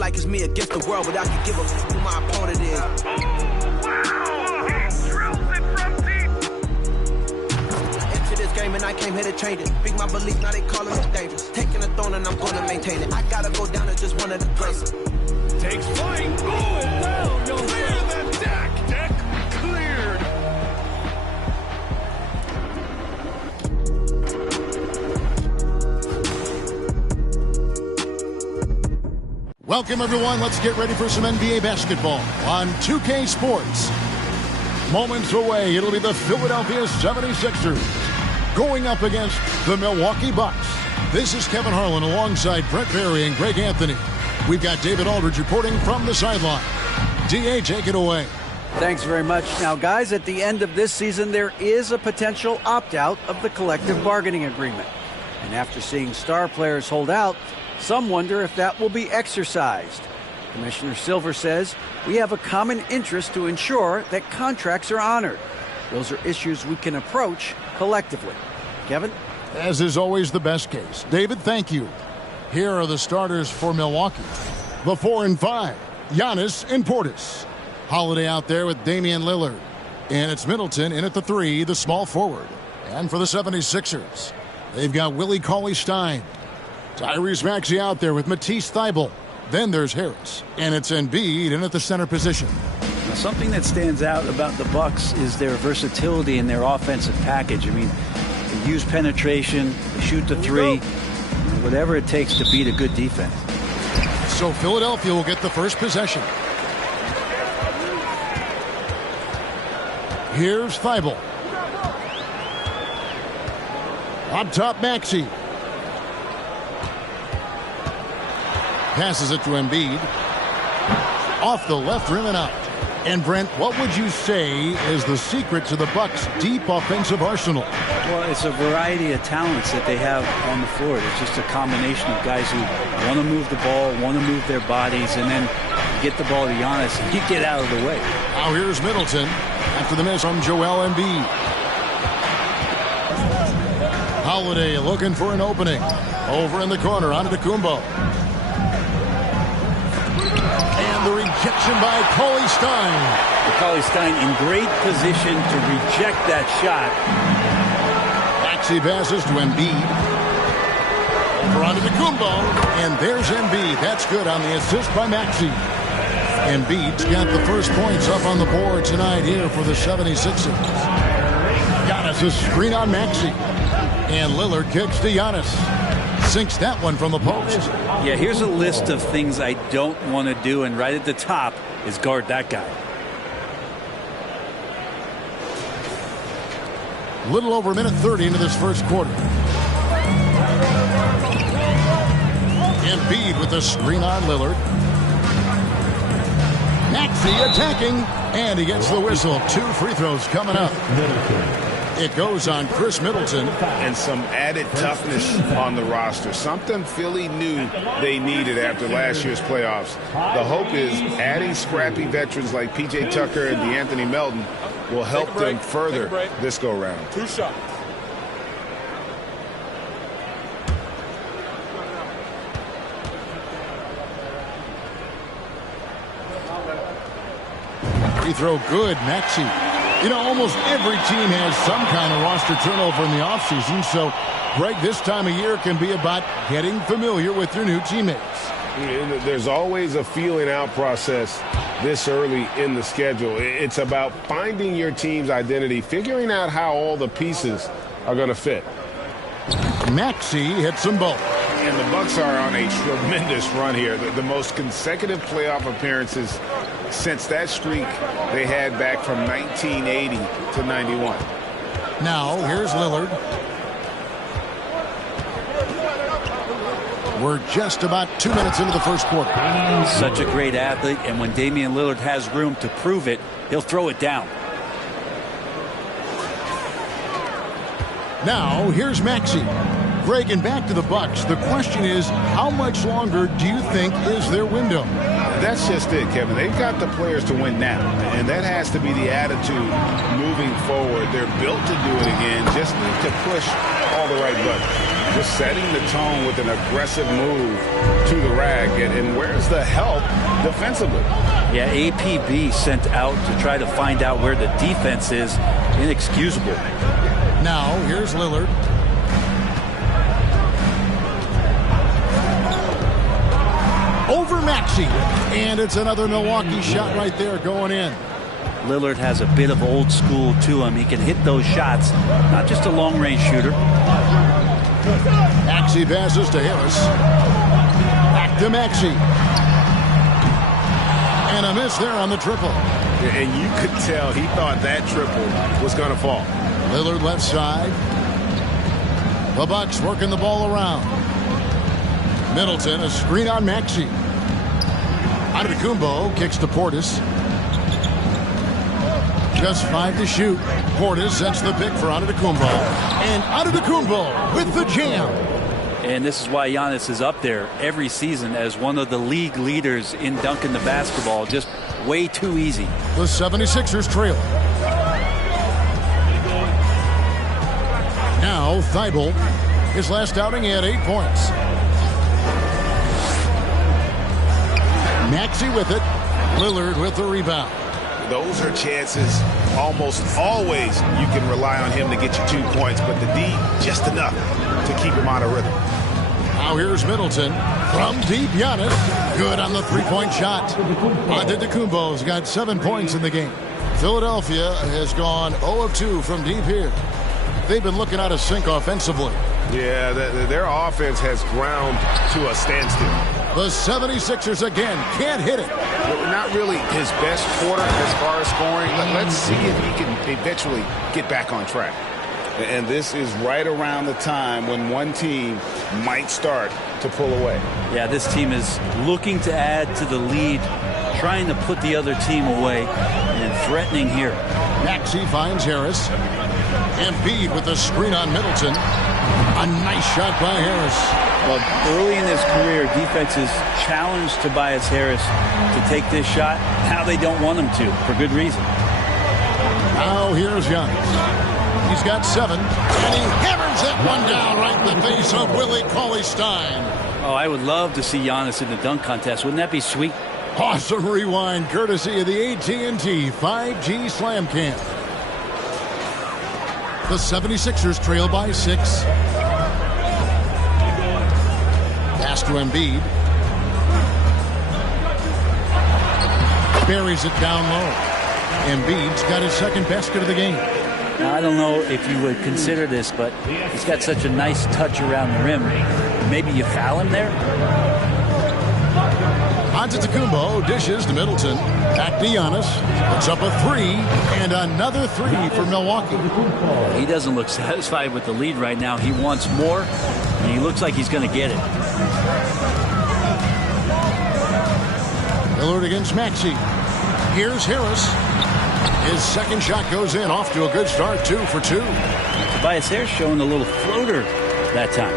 like it's me against the world, but I can give a fuck who my opponent is. Into this game and I came here to change it. Big my belief, now they calling it dangerous. Taking a throne and I'm gonna maintain it. I gotta go down as just one of the greatest. Takes flight, going down, you'll clear the deck. Deck cleared. Welcome, everyone. Let's get ready for some NBA basketball on 2K Sports. Moments away, it'll be the Philadelphia 76ers going up against the Milwaukee Bucks. This is Kevin Harlan alongside Brett Barry and Greg Anthony. We've got David Aldridge reporting from the sideline. DA, take it away. Thanks very much. Now, guys, at the end of this season, there is a potential opt-out of the collective bargaining agreement. And after seeing star players hold out, some wonder if that will be exercised. Commissioner Silver says we have a common interest to ensure that contracts are honored. Those are issues we can approach collectively. Kevin? As is always the best case. David, thank you. Here are the starters for Milwaukee. The 4 and 5, Giannis and Portis. Holiday out there with Damian Lillard. And it's Middleton in at the 3, the small forward. And for the 76ers, they've got Willie Cauley-Stein. Tyrese Maxey out there with Matisse Thybulle. Then there's Harris, and it's Embiid in at the center position. Now, something that stands out about the Bucks is their versatility in their offensive package. I mean, they use penetration, they shoot the 3, whatever it takes to beat a good defense. So Philadelphia will get the first possession. Here's Thybulle. Up top, Maxey. Passes it to Embiid. Off the left rim and out. And Brent, what would you say is the secret to the Bucks' deep offensive arsenal? Well, it's a variety of talents that they have on the floor. It's just a combination of guys who want to move the ball, want to move their bodies, and then get the ball to Giannis and you get out of the way. Now here's Middleton after the miss from Joel Embiid. Holiday looking for an opening. Over in the corner, Antetokounmpo. And the rejection by Cauley-Stein. Cauley-Stein in great position to reject that shot. Maxey passes to Embiid. For Antetokounmpo. And there's Embiid. That's good on the assist by Maxey. Embiid's got the first points up on the board tonight here for the 76ers. Giannis a screen on Maxey. And Lillard kicks to Giannis. Sinks that one from the post. Yeah, here's a list of things I don't want to do, and right at the top is guard that guy. Little over a minute 30 into this first quarter. Embiid with the screen on Lillard. Maxey attacking, and he gets the whistle. 2 free throws coming up. It goes on Chris Middleton. And some added toughness on the roster. Something Philly knew they needed after last year's playoffs. The hope is adding scrappy veterans like P.J. Tucker and DeAnthony Melton will help them further this go-round. 2 shots. Free throw good, Maxey. You know, almost every team has some kind of roster turnover in the offseason, so, Greg, this time of year can be about getting familiar with your new teammates. There's always a feeling out process this early in the schedule. It's about finding your team's identity, figuring out how all the pieces are going to fit. Maxey hits them both. And the Bucks are on a tremendous run here. The most consecutive playoff appearances since that streak they had back from 1980 to 91. Now, here's Lillard. We're just about 2 minutes into the first quarter. Such a great athlete, and when Damian Lillard has room to prove it, he'll throw it down. Now, here's Maxey. Greg, and back to the Bucks. The question is, how much longer do you think is their window? That's just it, Kevin. They've got the players to win now, and that has to be the attitude moving forward. They're built to do it again, just need to push all the right buttons. Just setting the tone with an aggressive move to the rack, and where's the help defensively? Yeah, APB sent out to try to find out where the defense is. Inexcusable. Now, here's Lillard. Over Maxey. And it's another Milwaukee shot right there going in. Lillard has a bit of old school to him. He can hit those shots, not just a long-range shooter. Maxey passes to Harris. Back to Maxey. And a miss there on the triple. And you could tell he thought that triple was going to fall. Lillard left side. The Bucks working the ball around. Middleton, a screen on Maxey. Antetokounmpo kicks to Portis. Just 5 to shoot. Portis sets the pick for Antetokounmpo. And Antetokounmpo with the jam. And this is why Giannis is up there every season as one of the league leaders in dunking the basketball. Just way too easy. The 76ers trail. Now Thibault. His last outing, he had 8 points. Maxey with it. Lillard with the rebound. Those are chances almost always you can rely on him to get you 2 points, but the D just enough to keep him out of rhythm. Now here's Middleton from deep. Giannis good on the three-point shot. Antetokounmpo's got 7 points in the game. Philadelphia has gone 0 of 2 from deep here. They've been looking out of sync offensively. Yeah, their offense has ground to a standstill. The 76ers again can't hit it. Not really his best quarter as far as scoring. Let's see if he can eventually get back on track. And this is right around the time when one team might start to pull away. Yeah, this team is looking to add to the lead, trying to put the other team away, and threatening here. Maxey finds Harris. Embiid with the screen on Middleton. A nice shot by Harris. Well, early in his career, defenses challenged Tobias Harris to take this shot. Now they don't want him to, for good reason. Now here's Giannis. He's got 7, and he hammers that one down right in the face of Willie Cauley-Stein. Oh, I would love to see Giannis in the dunk contest. Wouldn't that be sweet? Awesome rewind, courtesy of the AT&T 5G Slam Cam. The 76ers trail by 6. Pass to Embiid. Buries it down low. Embiid's got his second basket of the game. Now, I don't know if you would consider this, but he's got such a nice touch around the rim. Maybe you foul him there? Antetokounmpo dishes to Middleton. Back to Giannis. Puts up a 3, and another 3 for Milwaukee. He doesn't look satisfied with the lead right now. He wants more, and he looks like he's going to get it. Lillard against Maxey. Here's Harris. His second shot goes in, off to a good start, 2 for 2. Tobias Harris showing a little floater that time.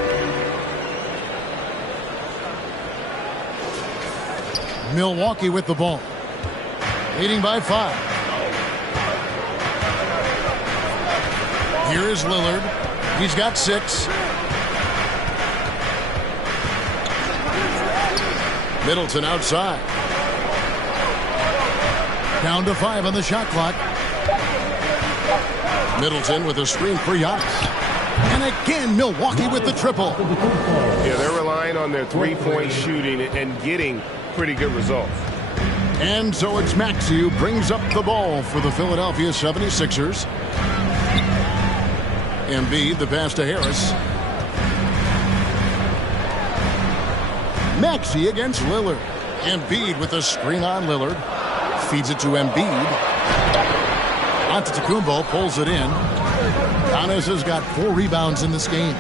Milwaukee with the ball. Leading by 5. Here is Lillard. He's got 6. Middleton outside. Down to 5 on the shot clock. Middleton with a screen for Giannis. And again, Milwaukee with the triple. Yeah, they're relying on their three-point shooting and getting pretty good results. And so it's Maxey who brings up the ball for the Philadelphia 76ers. Embiid, the pass to Harris. Maxey against Lillard. Embiid with a screen on Lillard. Feeds it to Embiid. Antetokounmpo pulls it in. Giannis has got 4 rebounds in this game.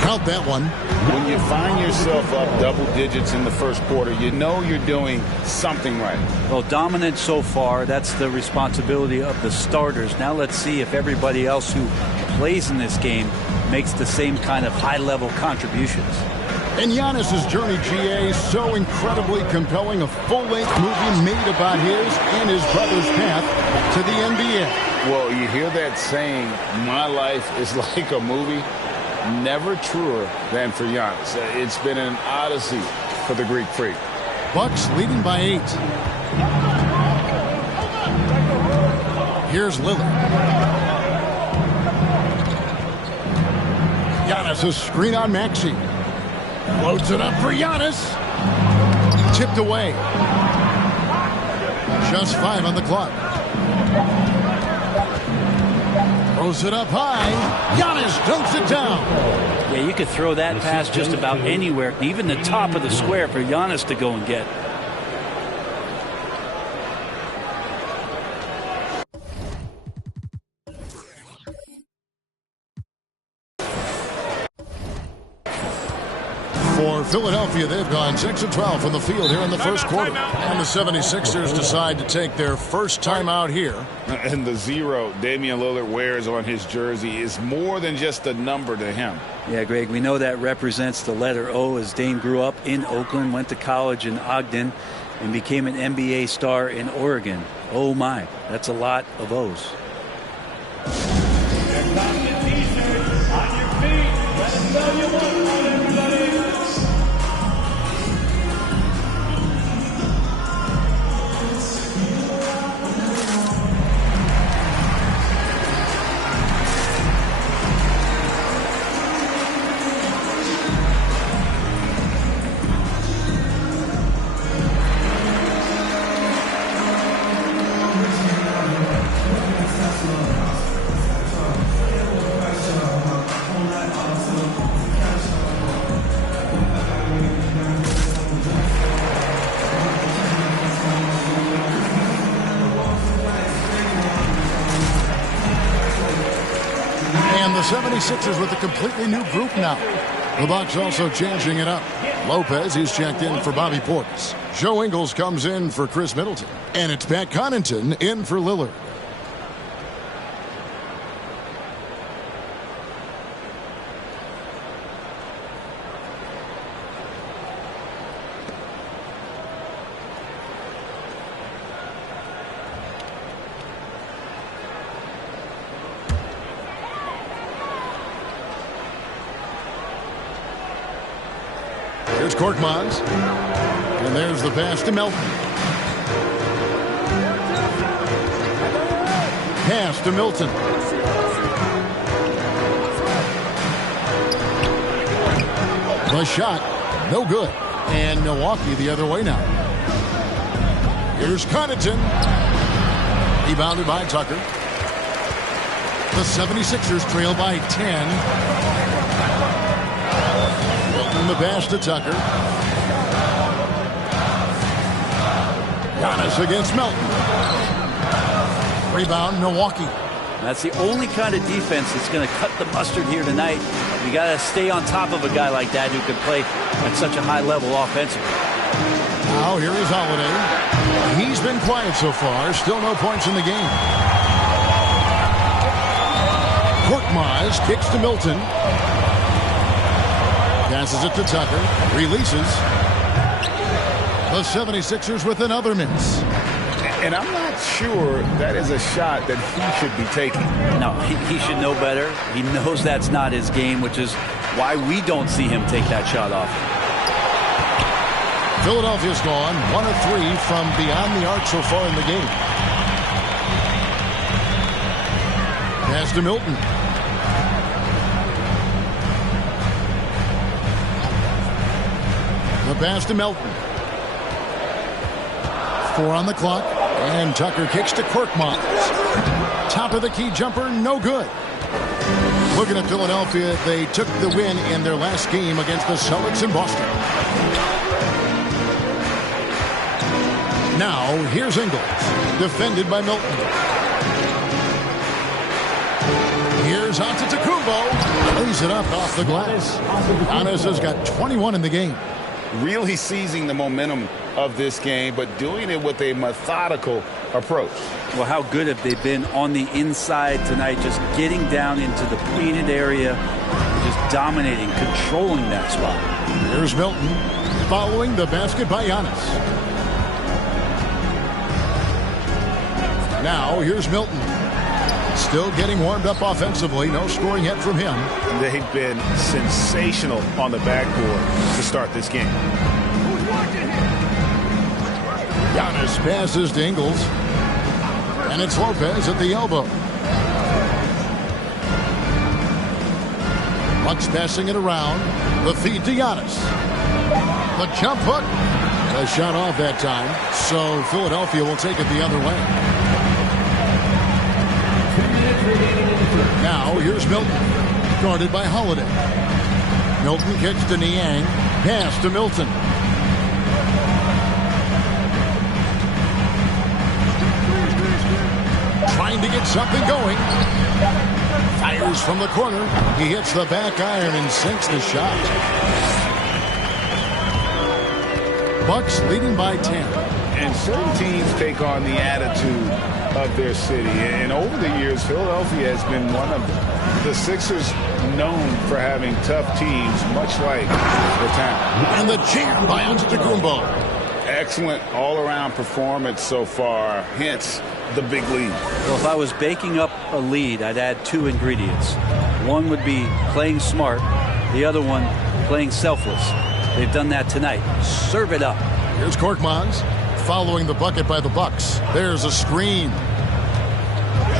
Count that one. When you find yourself up double digits in the first quarter, you know you're doing something right. Well, dominant so far. That's the responsibility of the starters. Now let's see if everybody else who plays in this game makes the same kind of high-level contributions. And Giannis's journey, GA, so incredibly compelling. A full-length movie made about his and his brother's path to the NBA. Well, you hear that saying, my life is like a movie. Never truer than for Giannis. It's been an odyssey for the Greek Freak. Bucks leading by 8. Here's Lillard. Giannis, a screen on Maxey. Floats it up for Giannis. Tipped away. Just 5 on the clock. Throws it up high. Giannis dunks it down. Yeah, you could throw that pass just about anywhere, even the top of the square for Giannis to go and get. For Philadelphia, they've gone 6 of 12 from the field here in the first quarter. And the 76ers decide to take their first timeout here. And the 0 Damian Lillard wears on his jersey is more than just a number to him. Yeah, Greg, we know that represents the letter O, as Dame grew up in Oakland, went to college in Ogden, and became an NBA star in Oregon. Oh my, that's a lot of O's. The 76ers with a completely new group now. The Bucks also changing it up. Lopez, he's checked in for Bobby Portis. Joe Ingles comes in for Chris Middleton. And it's Pat Connaughton in for Lillard. Here's Korkmaz. And there's the pass to Melton. Pass to Milton. The shot, no good. And Milwaukee the other way now. Here's Connaughton. Rebounded by Tucker. The 76ers trail by 10. The pass to Tucker. Giannis against Melton. Rebound, Milwaukee. That's the only kind of defense that's going to cut the mustard here tonight. You got to stay on top of a guy like that who can play at such a high level offensively. Now here is Holiday. He's been quiet so far. Still no points in the game. Korkmaz kicks to Milton. Passes it to Tucker. Releases. The 76ers with another miss. And I'm not sure that is a shot that he should be taking. No, he should know better. He knows that's not his game, which is why we don't see him take that shot off. Philadelphia's gone 1 of 3 from beyond the arc so far in the game. Pass to Milton. The pass to Melton. 4 on the clock. And Tucker kicks to Korkmaz. Top of the key jumper, no good. Looking at Philadelphia, they took the win in their last game against the Celtics in Boston. Now, here's Ingles. Defended by Milton. Here's Antetokounmpo. Lays it up off the glass. Giannis has got 21 in the game. Really seizing the momentum of this game, but doing it with a methodical approach. Well, how good have they been on the inside tonight, just getting down into the painted area, dominating, controlling that spot. Here's Milton following the basket by Giannis. Now here's Milton. Still getting warmed up offensively. No scoring yet from him. They've been sensational on the backboard to start this game. Giannis passes to Ingles. And it's Lopez at the elbow. Bucks passing it around. The feed to Giannis. The jump hook. A shot off that time. So Philadelphia will take it the other way. Now here's Milton. Guarded by Holiday. Milton kicks to Niang. Pass to Milton. Trying to get something going. Fires from the corner. He hits the back iron and sinks the shot. Bucks leading by 10. And certain teams take on the attitude of their city. And over the years, Philadelphia has been one of the Sixers known for having tough teams, much like the town. And the jam by Antetokounmpo. Excellent all-around performance so far, hence the big lead. Well, if I was baking up a lead, I'd add two ingredients. One would be playing smart. The other one, playing selfless. They've done that tonight. Serve it up. Here's Korkmaz following the bucket by the Bucks. There's a screen.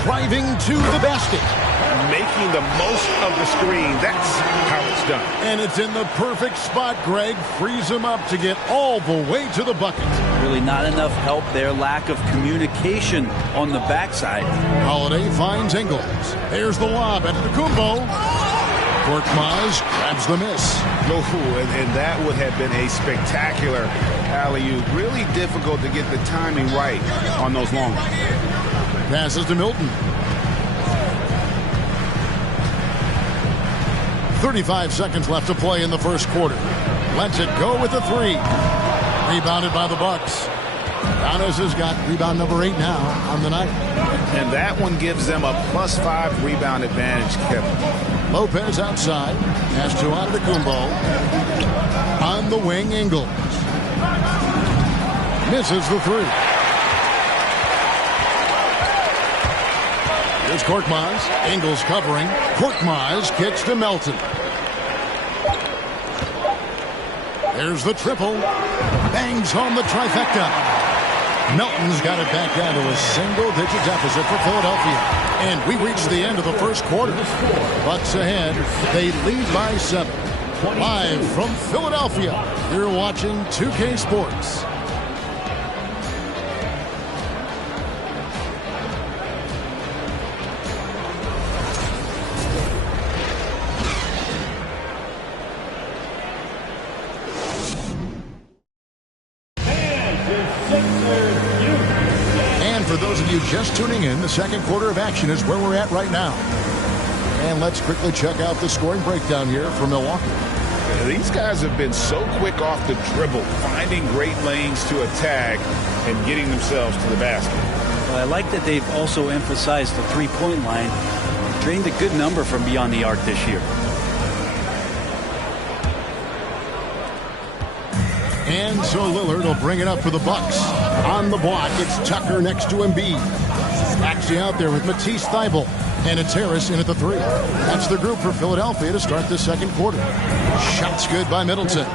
Driving to the basket. Making the most of the screen. That's how it's done. And it's in the perfect spot. Greg frees him up to get all the way to the bucket. Really not enough help there. Lack of communication on the backside. Holiday finds Ingles. There's the lob at Antetokounmpo. Korkmaz grabs the miss. And that would have been a spectacular alley-oop. Really difficult to get the timing right on those long ones. Passes to Milton. 35 seconds left to play in the first quarter. Lets it go with the three. Rebounded by the Bucks. Giannis has got rebound number 8 now on the night. And that one gives them a +5 rebound advantage, Kevin. Lopez outside. Pass to Antetokounmpo. On the wing, Ingles. Misses the three. Here's Korkmaz. Ingles covering. Korkmaz kicks to Melton. There's the triple. Bangs home the trifecta. Melton's got it back down to a single-digit deficit for Philadelphia. And we reach the end of the first quarter. Bucks ahead. They lead by 7. Live from Philadelphia, you're watching 2K Sports. For those of you just tuning in, the second quarter of action is where we're at right now. And let's quickly check out the scoring breakdown here for Milwaukee. These guys have been so quick off the dribble, finding great lanes to attack and getting themselves to the basket. Well, I like that they've also emphasized the three-point line. Drained a good number from beyond the arc this year. And so Lillard will bring it up for the Bucks. On the block, it's Tucker next to Embiid. Actually out there with Matisse Thybulle. And it's Harris in at the 3. That's the group for Philadelphia to start the second quarter. Shots good by Middleton.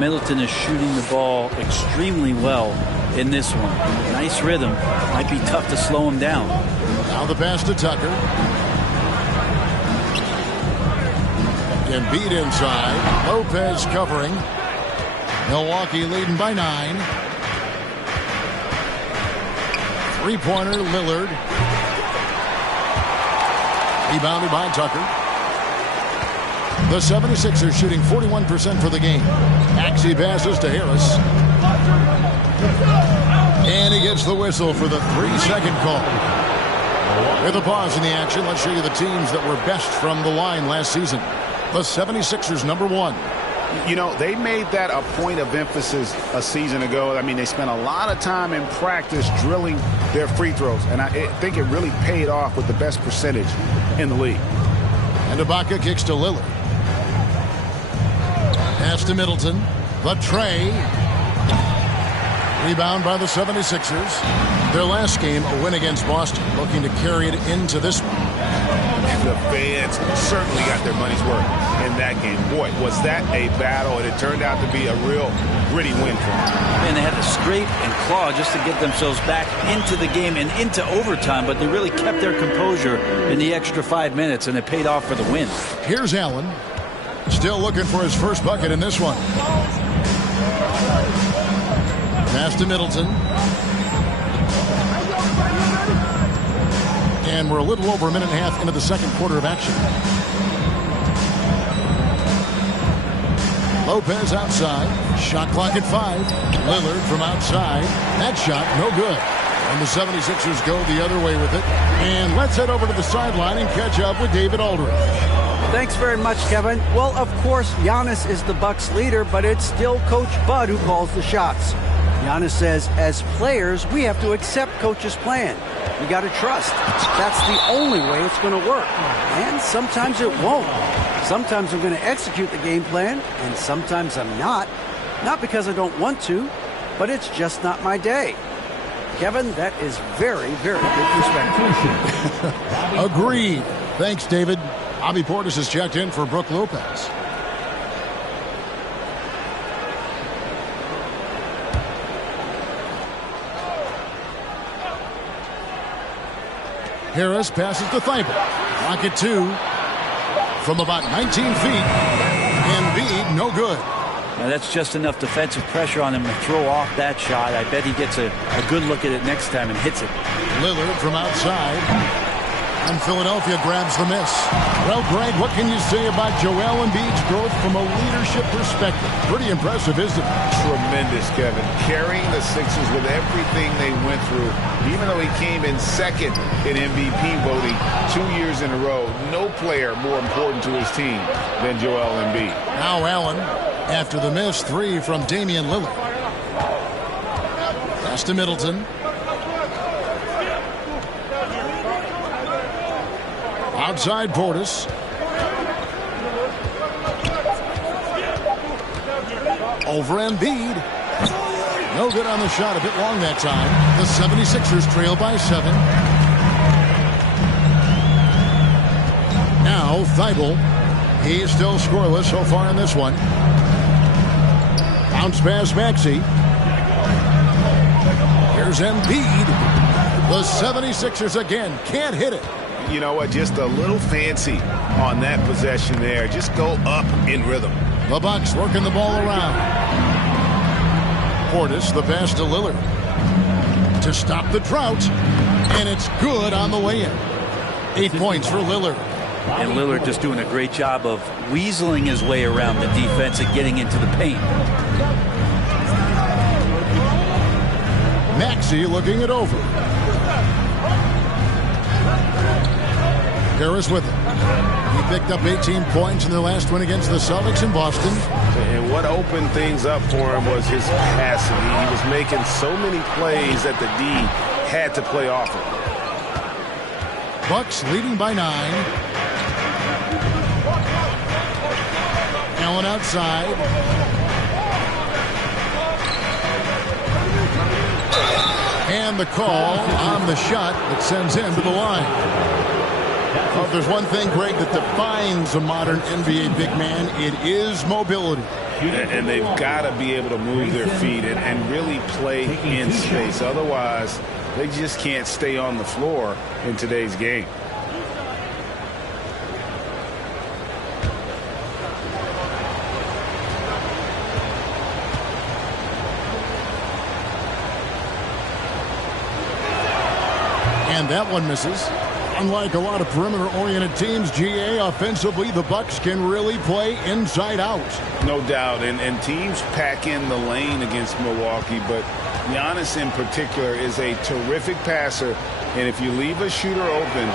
Middleton is shooting the ball extremely well in this one. Nice rhythm. Might be tough to slow him down. Now the pass to Tucker. Embiid inside. Lopez covering. Milwaukee leading by 9. Three-pointer, Lillard. Rebounded by Tucker. The 76ers shooting 41% for the game. Maxey passes to Harris. And he gets the whistle for the 3-second call. With a pause in the action, let's show you the teams that were best from the line last season. The 76ers, number 1. You know, they made that a point of emphasis a season ago. I mean, they spent a lot of time in practice drilling their free throws, and I think it really paid off with the best percentage in the league. And Ibaka kicks to Lillard. Pass to Middleton. The tray. Rebound by the 76ers. Their last game, a win against Boston, looking to carry it into this one. The fans certainly got their money's worth in that game. Boy, was that a battle, and it turned out to be a real gritty win for them. And they had to scrape and claw just to get themselves back into the game and into overtime, but they really kept their composure in the extra 5 minutes, and it paid off for the win. Here's Allen. Still looking for his first bucket in this one. Pass to Middleton. And we're a little over a minute and a half into the second quarter of action. Lopez outside. Shot clock at 5. Lillard from outside. That shot, no good. And the 76ers go the other way with it. And let's head over to the sideline and catch up with David Aldridge. Thanks very much, Kevin. Well, of course, Giannis is the Bucks leader, but it's still Coach Bud who calls the shots. Giannis says, as players, we have to accept Coach's plan. We got to trust. That's the only way it's going to work. And sometimes it won't. Sometimes I'm going to execute the game plan, and sometimes I'm not. Not because I don't want to, but it's just not my day. Kevin, that is very, very disrespectful. Agreed. Thanks, David. Bobby Portis has checked in for Brook Lopez. Harris passes to Thibault. Clock at 2 from about 19 feet. Embiid, no good. Now that's just enough defensive pressure on him to throw off that shot. I bet he gets a good look at it next time and hits it. Lillard from outside. And Philadelphia grabs the miss. Well, Greg, what can you say about Joel Embiid's growth from a leadership perspective? Pretty impressive, isn't it? Tremendous, Kevin. Carrying the Sixers with everything they went through. Even though he came in second in MVP voting 2 years in a row, no player more important to his team than Joel Embiid. Now Allen, after the miss, 3 from Damian Lillard. Pass to Middleton. Outside Portis. Over Embiid. No good on the shot. A bit long that time. The 76ers trail by 7. Now Thibault. He's still scoreless so far in this one. Bounce pass Maxey. Here's Embiid. The 76ers again can't hit it. You know what? Just a little fancy on that possession there. Just go up in rhythm. The Bucks working the ball around. Portis, the pass to Lillard. To stop the drought. And it's good on the way in. 8 points for Lillard. And Lillard just doing a great job of weaseling his way around the defense and getting into the paint. Maxey looking it over. Harris with it. He picked up 18 points in their last win against the Celtics in Boston. And what opened things up for him was his passing. He was making so many plays that the D had to play off him. Bucks leading by 9. Allen outside. And the call on the shot that sends him to the line. Well, if there's one thing, Greg, that defines a modern NBA big man, it is mobility. And they've got to be able to move their feet and really play in space. Otherwise, they just can't stay on the floor in today's game. And that one misses. Unlike a lot of perimeter-oriented teams, GA, offensively, the Bucks can really play inside out. No doubt, and teams pack in the lane against Milwaukee, but Giannis in particular is a terrific passer, and if you leave a shooter open,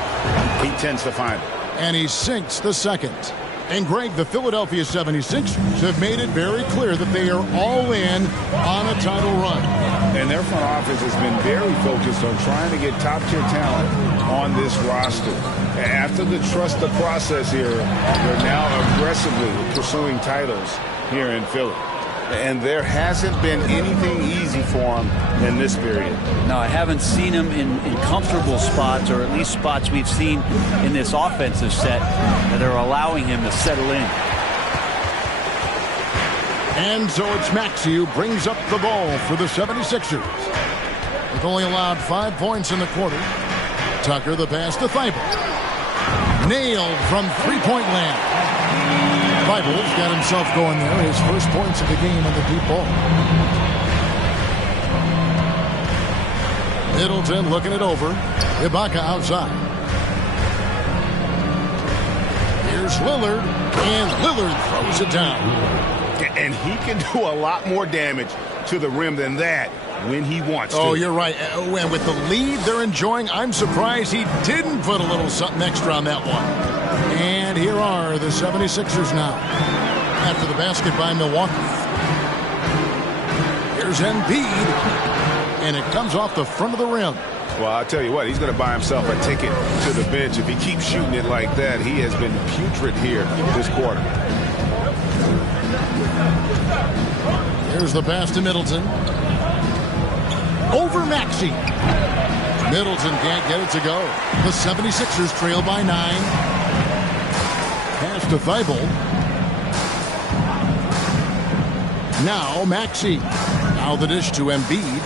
he tends to find it. And he sinks the second. And Greg, the Philadelphia 76ers have made it very clear that they are all in on a title run. And their front office has been very focused on trying to get top-tier talent on this roster. After the trust the process era, they're now aggressively pursuing titles here in Philly. And there hasn't been anything easy for him in this period. No, I haven't seen him in comfortable spots, or at least spots we've seen in this offensive set that are allowing him to settle in. And so it's Maxey who brings up the ball for the 76ers. With only allowed 5 points in the quarter, Tucker the pass to Thibault. Nailed from three-point land. Thibault's got himself going there. His first points of the game on the deep ball. Middleton looking it over. Ibaka outside. Here's Lillard, and Lillard throws it down. And he can do a lot more damage to the rim than that when he wants to. Oh, you're right. And with the lead they're enjoying, I'm surprised he didn't put a little something extra on that one. And here are the 76ers now. After the basket by Milwaukee. Here's Embiid. And it comes off the front of the rim. Well, I'll tell you what, he's going to buy himself a ticket to the bench. If he keeps shooting it like that, he has been putrid here this quarter. Here's the pass to Middleton. Over Maxey. Middleton can't get it to go. The 76ers trail by 9. Pass to Thibault. Now Maxey. Now the dish to Embiid.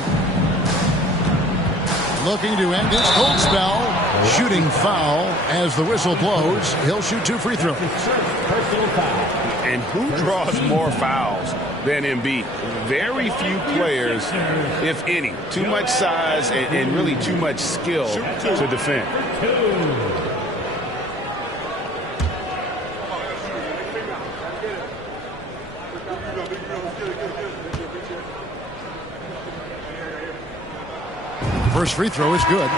Looking to end his cold spell. Shooting foul as the whistle blows. He'll shoot 2 free throws. And who draws more fouls than Embiid? Very few players, if any. Too much size and really too much skill to defend. First free throw is good.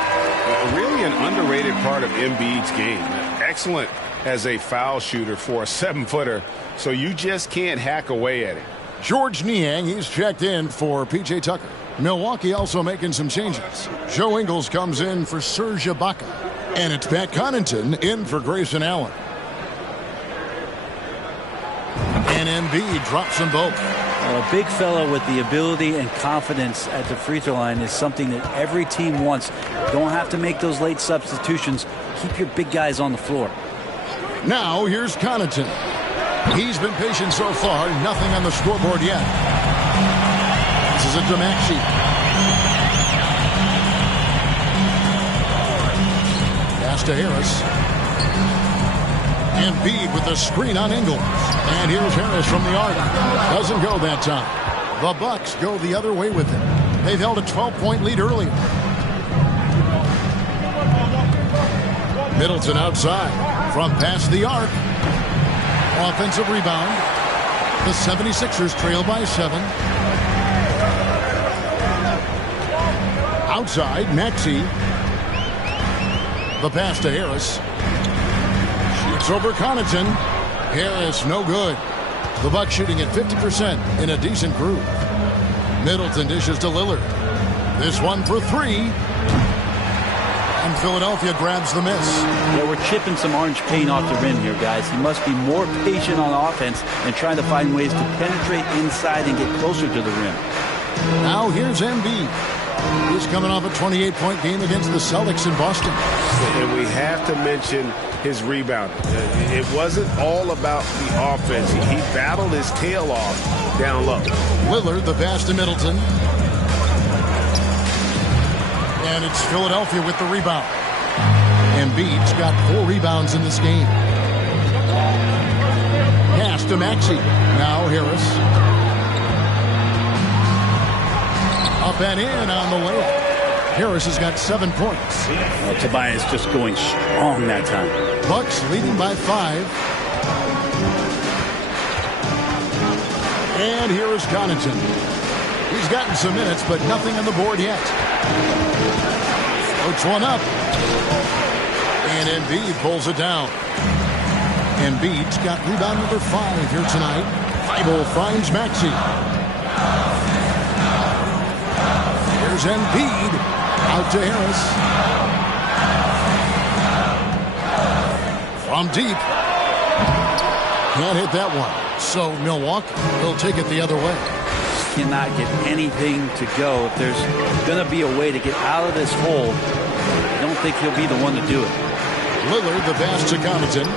Really an underrated part of Embiid's game. Excellent as a foul shooter for a 7-footer, so you just can't hack away at it. George Niang, he's checked in for P.J. Tucker. Milwaukee also making some changes. Joe Ingles comes in for Serge Ibaka. And it's Pat Connaughton in for Grayson Allen. And Embiid drops them both. A big fella with the ability and confidence at the free throw line is something that every team wants. Don't have to make those late substitutions. Keep your big guys on the floor. Now here's Connaughton. He's been patient so far. Nothing on the scoreboard yet. This is it to Maxey. Pass to Harris. Embiid with the screen on Ingles. And here's Harris from the arc. Doesn't go that time. The Bucks go the other way with it. They've held a 12-point lead earlier. Middleton outside. From past the arc. Offensive rebound. The 76ers trail by 7. Outside, Maxey. The pass to Harris. Shoots over Connaughton. Harris, no good. The Bucks shooting at 50% in a decent groove. Middleton dishes to Lillard. This one for 3. And Philadelphia grabs the miss. Yeah, we're chipping some orange paint off the rim here, guys. He must be more patient on offense and trying to find ways to penetrate inside and get closer to the rim. Now here's Embiid. He's coming off a 28-point game against the Celtics in Boston. And we have to mention his rebounding. It wasn't all about the offense. He battled his tail off down low. Lillard, the pass to Middleton. And it's Philadelphia with the rebound. Embiid's got 4 rebounds in this game. Pass to Maxey. Now Harris. Up and in on the layup. Harris has got 7 points. Tobias just going strong that time. Bucks leading by 5. And here is Connaughton. He's gotten some minutes, but nothing on the board yet. Floats one up. And Embiid pulls it down. Embiid's got rebound number 5 here tonight. Thibault finds Maxey. Here's Embiid. Out to Harris. From deep. Can't hit that one. So Milwaukee will take it the other way. Cannot get anything to go. If there's going to be a way to get out of this hole, I don't think he'll be the one to do it. Lillard, the pass to Connaughton.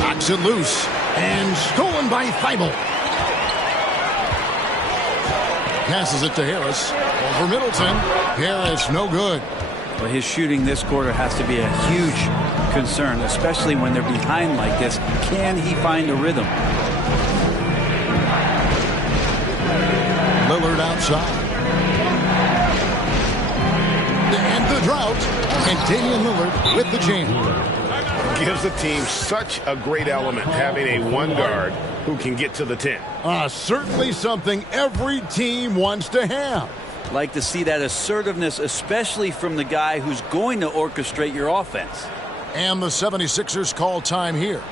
Knocks it loose. And stolen by Thibault. Passes it to Harris. Over Middleton. Harris, no good. But his shooting this quarter has to be a huge concern, especially when they're behind like this. Can he find a rhythm? Lillard outside. And the drought. And Damian Lillard with the jam. Gives the team such a great element having a one guard who can get to the 10. Certainly something every team wants to have. Like to see that assertiveness, especially from the guy who's going to orchestrate your offense. And the 76ers call time here.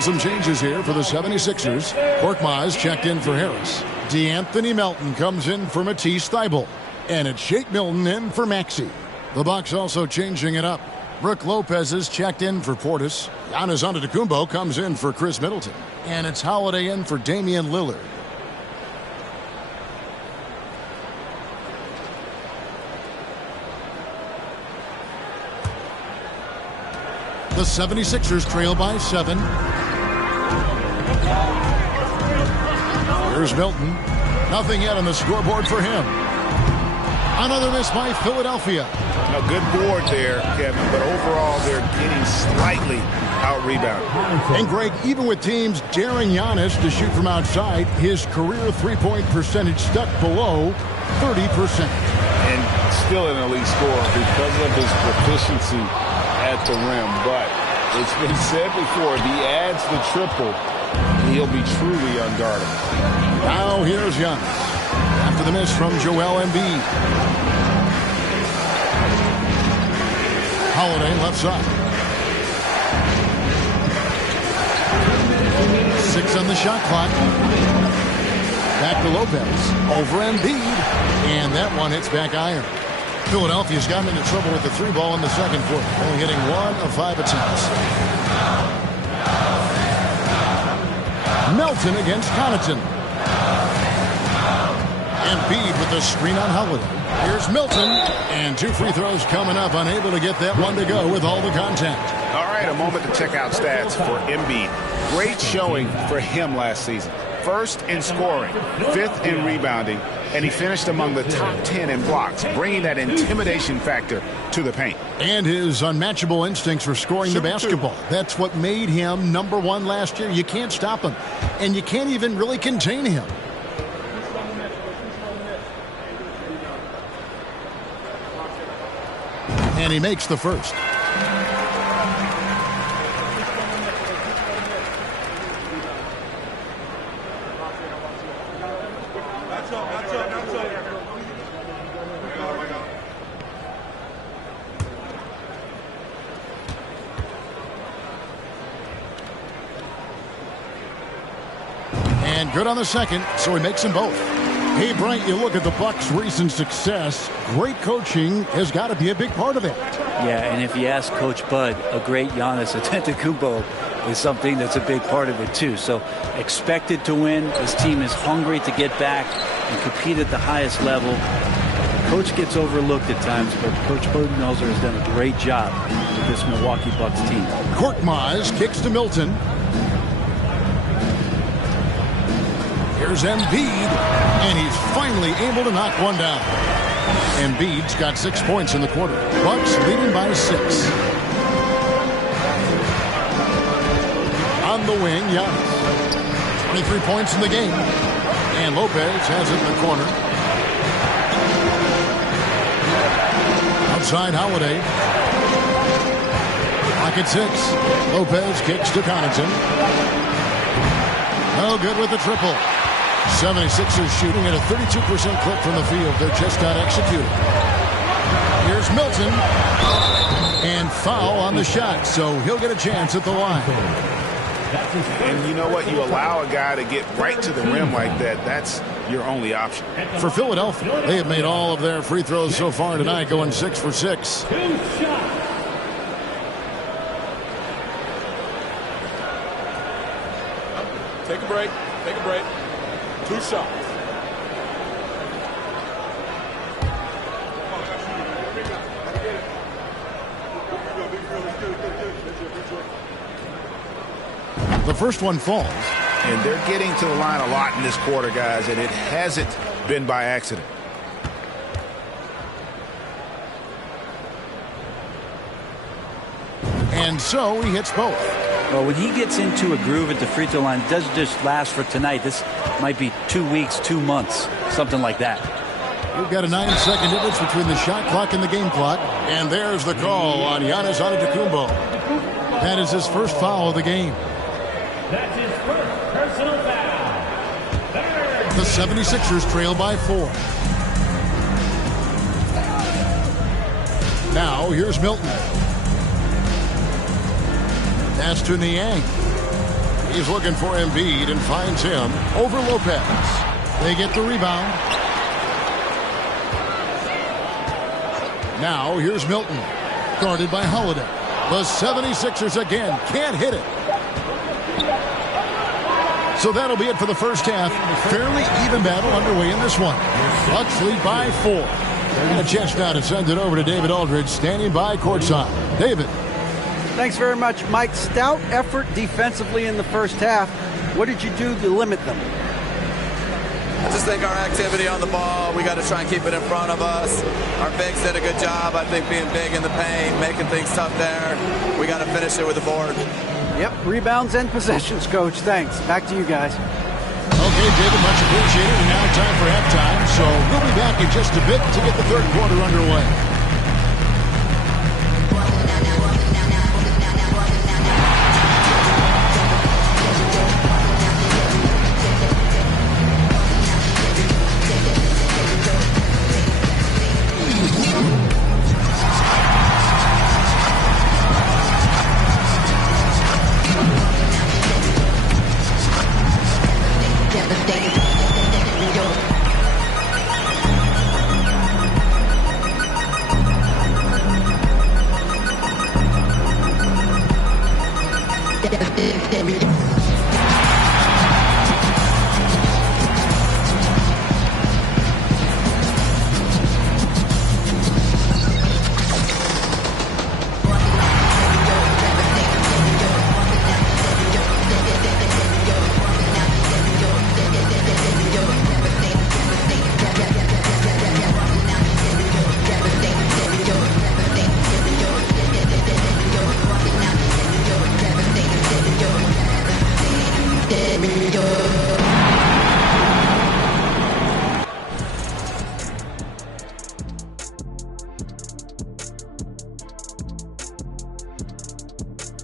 Some changes here for the 76ers. Korkmaz checked in for Harris. DeAnthony Melton comes in for Matisse Thybulle. And it's Shake Milton in for Maxey. The Bucks also changing it up. Brook Lopez is checked in for Portis. Giannis Antetokounmpo comes in for Chris Middleton. And it's Holiday in for Damian Lillard. The 76ers trail by 7. Here's Milton. Nothing yet on the scoreboard for him. Another miss by Philadelphia. A good board there, Kevin, but overall they're getting slightly out-rebounded. And Greg, even with teams daring Giannis to shoot from outside, his career three-point percentage stuck below 30%. And still an elite scorer because of his proficiency at the rim. But it's been said before, if he adds the triple, he'll be truly unguardable. Now here's Giannis. After the miss from Joel Embiid. Holiday left side. 6 on the shot clock. Back to Lopez. Over Embiid. And that one hits back iron. Philadelphia's gotten into trouble with the 3 ball in the second quarter. Only hitting 1 of 5 attempts. Melton against Connaughton. Embiid with the screen on Holiday. Here's Milton. And 2 free throws coming up. Unable to get that one to go with all the contact. All right, a moment to check out stats for Embiid. Great showing for him last season. 1st in scoring, 5th in rebounding, and he finished among the top 10 in blocks, bringing that intimidation factor to the paint. And his unmatchable instincts for scoring the basketball. That's what made him #1 last year. You can't stop him, and you can't even really contain him. And he makes the first. And good on the second, so he makes them both. Hey, Bright, you look at the Bucks' recent success. Great coaching has got to be a big part of it. Yeah, and if you ask Coach Bud, a great Giannis Antetokounmpo is something that's a big part of it too. So expected to win. This team is hungry to get back and compete at the highest level. Coach gets overlooked at times, but Coach Budenholzer has done a great job with this Milwaukee Bucks team. Korkmaz kicks to Milton. Here's Embiid, and he's finally able to knock one down. Embiid's got 6 points in the quarter. Bucks leading by 6. On the wing, Giannis. 23 points in the game. And Lopez has it in the corner. Outside Holiday. Pocket 6. Lopez kicks to Connaughton. Oh, good with the triple. 76ers shooting at a 32% clip from the field. They're just not executing. Here's Milton. And foul on the shot, so he'll get a chance at the line. And you know what? You allow a guy to get right to the rim like that. That's your only option. For Philadelphia, they have made all of their free throws so far tonight, going 6 for 6. Take a break. Take a break. 2 shots. The first one falls. And they're getting to the line a lot in this quarter, guys, and it hasn't been by accident. And so he hits both. Well, when he gets into a groove at the free throw line, it doesn't just last for tonight. This might be 2 weeks, 2 months, something like that. We've got a 9-second difference between the shot clock and the game clock. And there's the call on Giannis Antetokounmpo. That is his first foul of the game. That's his first personal foul. The 76ers trail by 4. Now here's Milton. Pass to Niang. He's looking for Embiid and finds him over Lopez. They get the rebound. Now here's Milton, guarded by Holiday. The 76ers again can't hit it. So that'll be it for the first half. Fairly even battle underway in this one. Bucks lead by 4. They're going to chance now to send it over to David Aldridge, standing by courtside. David. Thanks very much, Mike. Stout effort defensively in the first half. What did you do to limit them? I just think our activity on the ball, we got to try and keep it in front of us. Our bigs did a good job, I think, being big in the paint, making things tough there. We got to finish it with the board. Yep, rebounds and possessions, Coach. Thanks. Back to you guys. Okay, David, much appreciated. And now time for halftime. So we'll be back in just a bit to get the third quarter underway.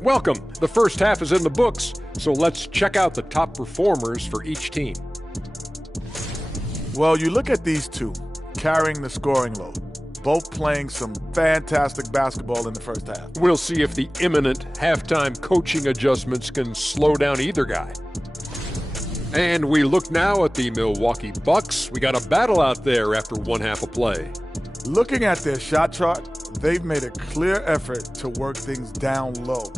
Welcome. The first half is in the books, so let's check out the top performers for each team. Well, you look at these two carrying the scoring load, both playing some fantastic basketball in the first half. We'll see if the imminent halftime coaching adjustments can slow down either guy. And we look now at the Milwaukee Bucks. We got a battle out there after one half of play. Looking at their shot chart, they've made a clear effort to work things down low,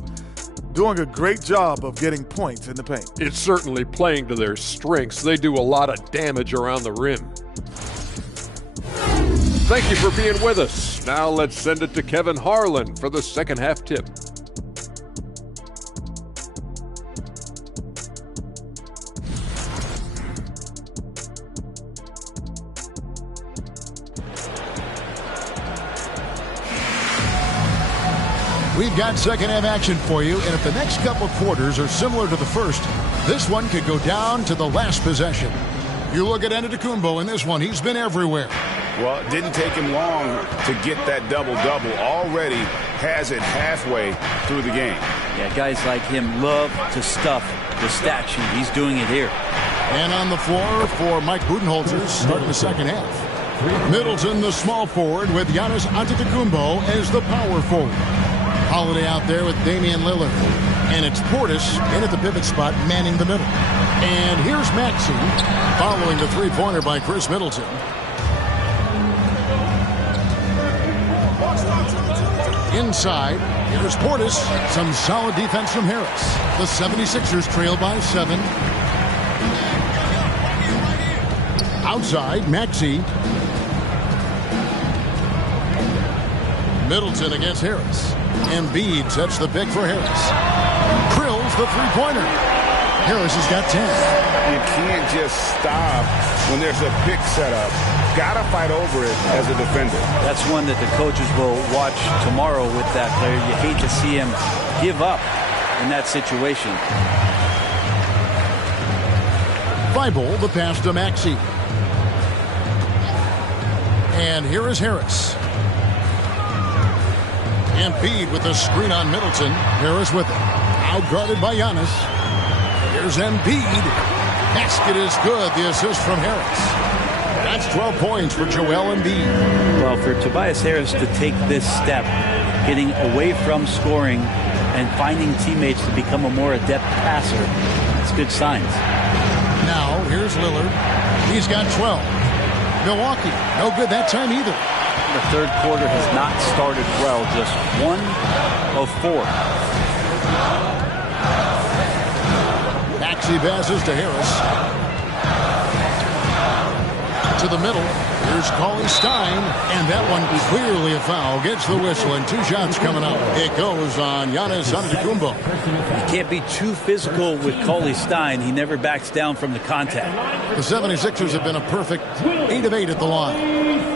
doing a great job of getting points in the paint. It's certainly playing to their strengths. They do a lot of damage around the rim. Thank you for being with us. Now let's send it to Kevin Harlan for the second half tip. We've got second half action for you, and if the next couple quarters are similar to the first, this one could go down to the last possession. You look at Antetokounmpo in this one. He's been everywhere. Well, it didn't take him long to get that double-double. Already has it halfway through the game. Yeah, guys like him love to stuff the stat sheet. He's doing it here. And on the floor for Mike Budenholzer starting the second half. Middleton, the small forward, with Giannis Antetokounmpo as the power forward. Holiday out there with Damian Lillard. And it's Portis in at the pivot spot, manning the middle. And here's Maxey following the three-pointer by Chris Middleton. Inside, here's Portis. Some solid defense from Harris. The 76ers trail by 7. Outside, Maxey. Middleton against Harris. Embiid sets the pick for Harris. Drills the three-pointer. Harris has got 10. You can't just stop when there's a pick set up. Gotta fight over it as a defender. That's one that the coaches will watch tomorrow with that player. You hate to see him give up in that situation. Thibault, the pass to Maxey. And here is Harris. Embiid with the screen on Middleton. Harris with it. Outguarded by Giannis. Here's Embiid. Basket is good. The assist from Harris. That's 12 points for Joel Embiid. Well, for Tobias Harris to take this step, getting away from scoring and finding teammates to become a more adept passer, it's good signs. Now, here's Lillard. He's got 12. Milwaukee, no good that time either. The third quarter has not started well, just 1 of 4. Maxey passes to Harris. To the middle. Here's Cauley Stein. And that one clearly a foul. Gets the whistle and 2 shots coming up. It goes on Giannis Antetokounmpo. You can't be too physical with Cauley Stein. He never backs down from the contact. The 76ers have been a perfect 8 of 8 at the line.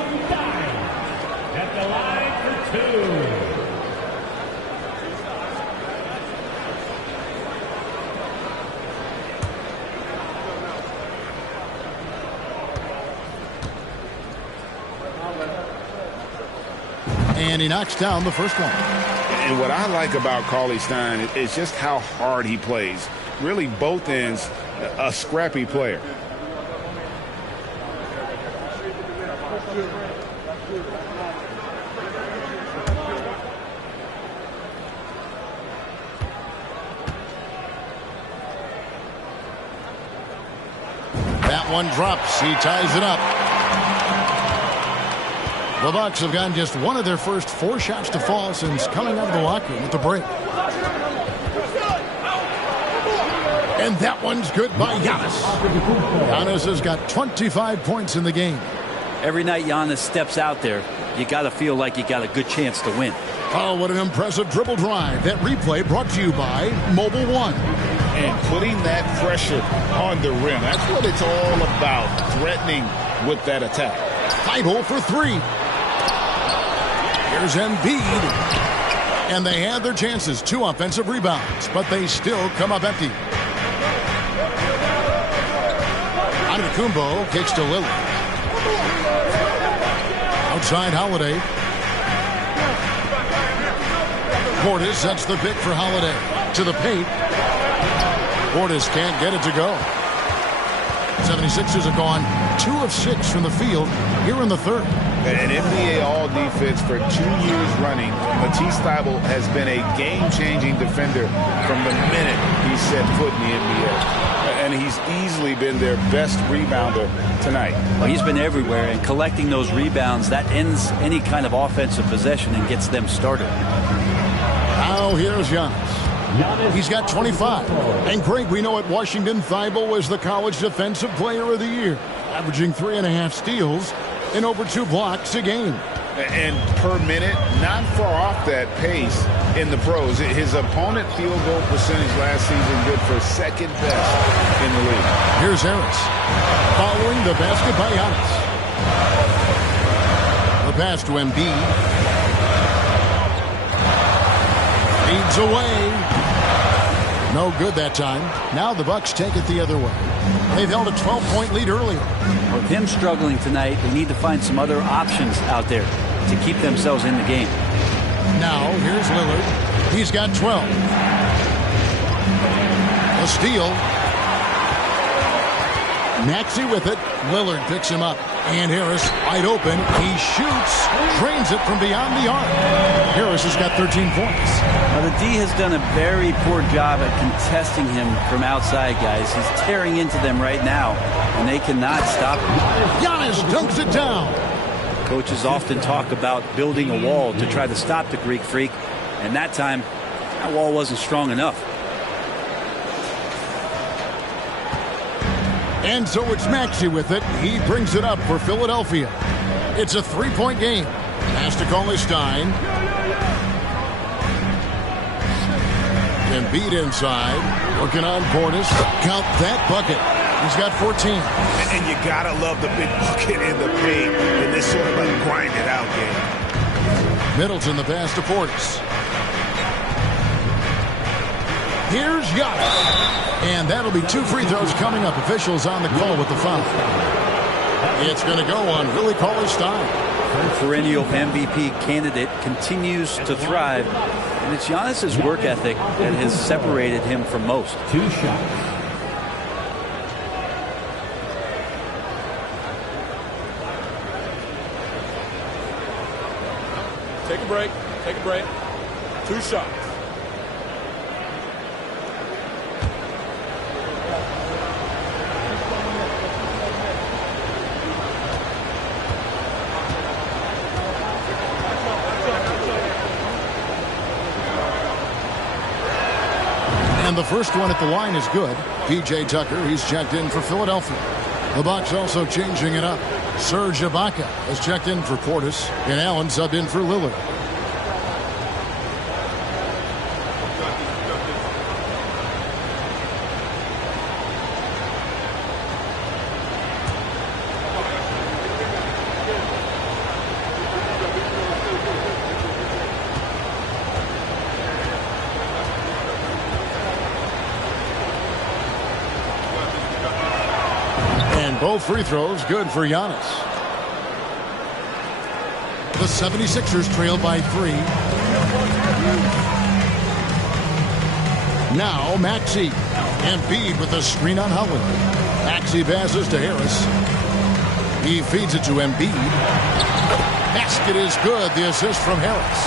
And he knocks down the first one. And what I like about Cauley Stein is just how hard he plays. Really, both ends, a scrappy player. That one drops. He ties it up. The Bucks have gotten just one of their first 4 shots to fall since coming out of the locker room at the break. And that one's good by Giannis. Giannis has got 25 points in the game. Every night Giannis steps out there, you got to feel like you got a good chance to win. Oh, what an impressive dribble drive. That replay brought to you by Mobile One. And putting that pressure on the rim. That's what it's all about, threatening with that attack. Thibault for 3. Here's Embiid. And they had their chances. 2 offensive rebounds, but they still come up empty. Antetokounmpo kicks to Lillard. Outside Holiday. Portis sets the pick for Holiday. To the paint. Portis can't get it to go. 76ers have gone 2 of 6 from the field here in the third. An NBA All-Defense for 2 years running. Matisse Thybulle has been a game-changing defender from the minute he set foot in the NBA. And and he's easily been their best rebounder tonight. Well, he's been everywhere, and collecting those rebounds, that ends any kind of offensive possession and gets them started. Now here's Giannis. He's got 25. And Greg, we know at Washington, Thibault was the college defensive player of the year, averaging 3.5 steals and over 2 blocks a game. And per minute, not far off that pace in the pros. His opponent field goal percentage last season good for second best in the league. Here's Harris. Following the basket by Giannis. The pass to Embiid. Leads away. No good that time. Now the Bucks take it the other way. They've held a 12-point lead earlier. With him struggling tonight, they need to find some other options out there to keep themselves in the game. Now, here's Lillard. He's got 12. A steal. Maxey with it. Lillard picks him up. And Harris wide open. He shoots. Drains it from beyond the arc. Harris has got 13 points. Now, the D has done a very poor job at contesting him from outside, guys. He's tearing into them right now, and they cannot stop him. Giannis dunks it down. Coaches often talk about building a wall to try to stop the Greek Freak, and that time, that wall wasn't strong enough. And so it's Maxey with it. He brings it up for Philadelphia. It's a 3-point game. Has to call his Stein. Embiid inside. Working on Portis. Count that bucket. He's got 14. And you gotta love the big bucket in the paint in this sort of a grind it out game. Middleton the pass to Portis. Here's Giannis. And that'll be 2 free throws coming up. Officials on the call with the foul. It's going to go on Willie Cauley-Stein. The perennial MVP candidate continues to thrive, and it's Giannis's work ethic that has separated him from most. 2 shots. Take a break. Take a break. 2 shots. And the first one at the line is good. P.J. Tucker, he's checked in for Philadelphia. The Bucks also changing it up. Serge Ibaka has checked in for Portis, and Allen subbed in for Lillard. Both free throws good for Giannis. The 76ers trail by 3. Now Maxey. Embiid with a screen on Howard. Maxey passes to Harris. He feeds it to Embiid. Basket is good. The assist from Harris.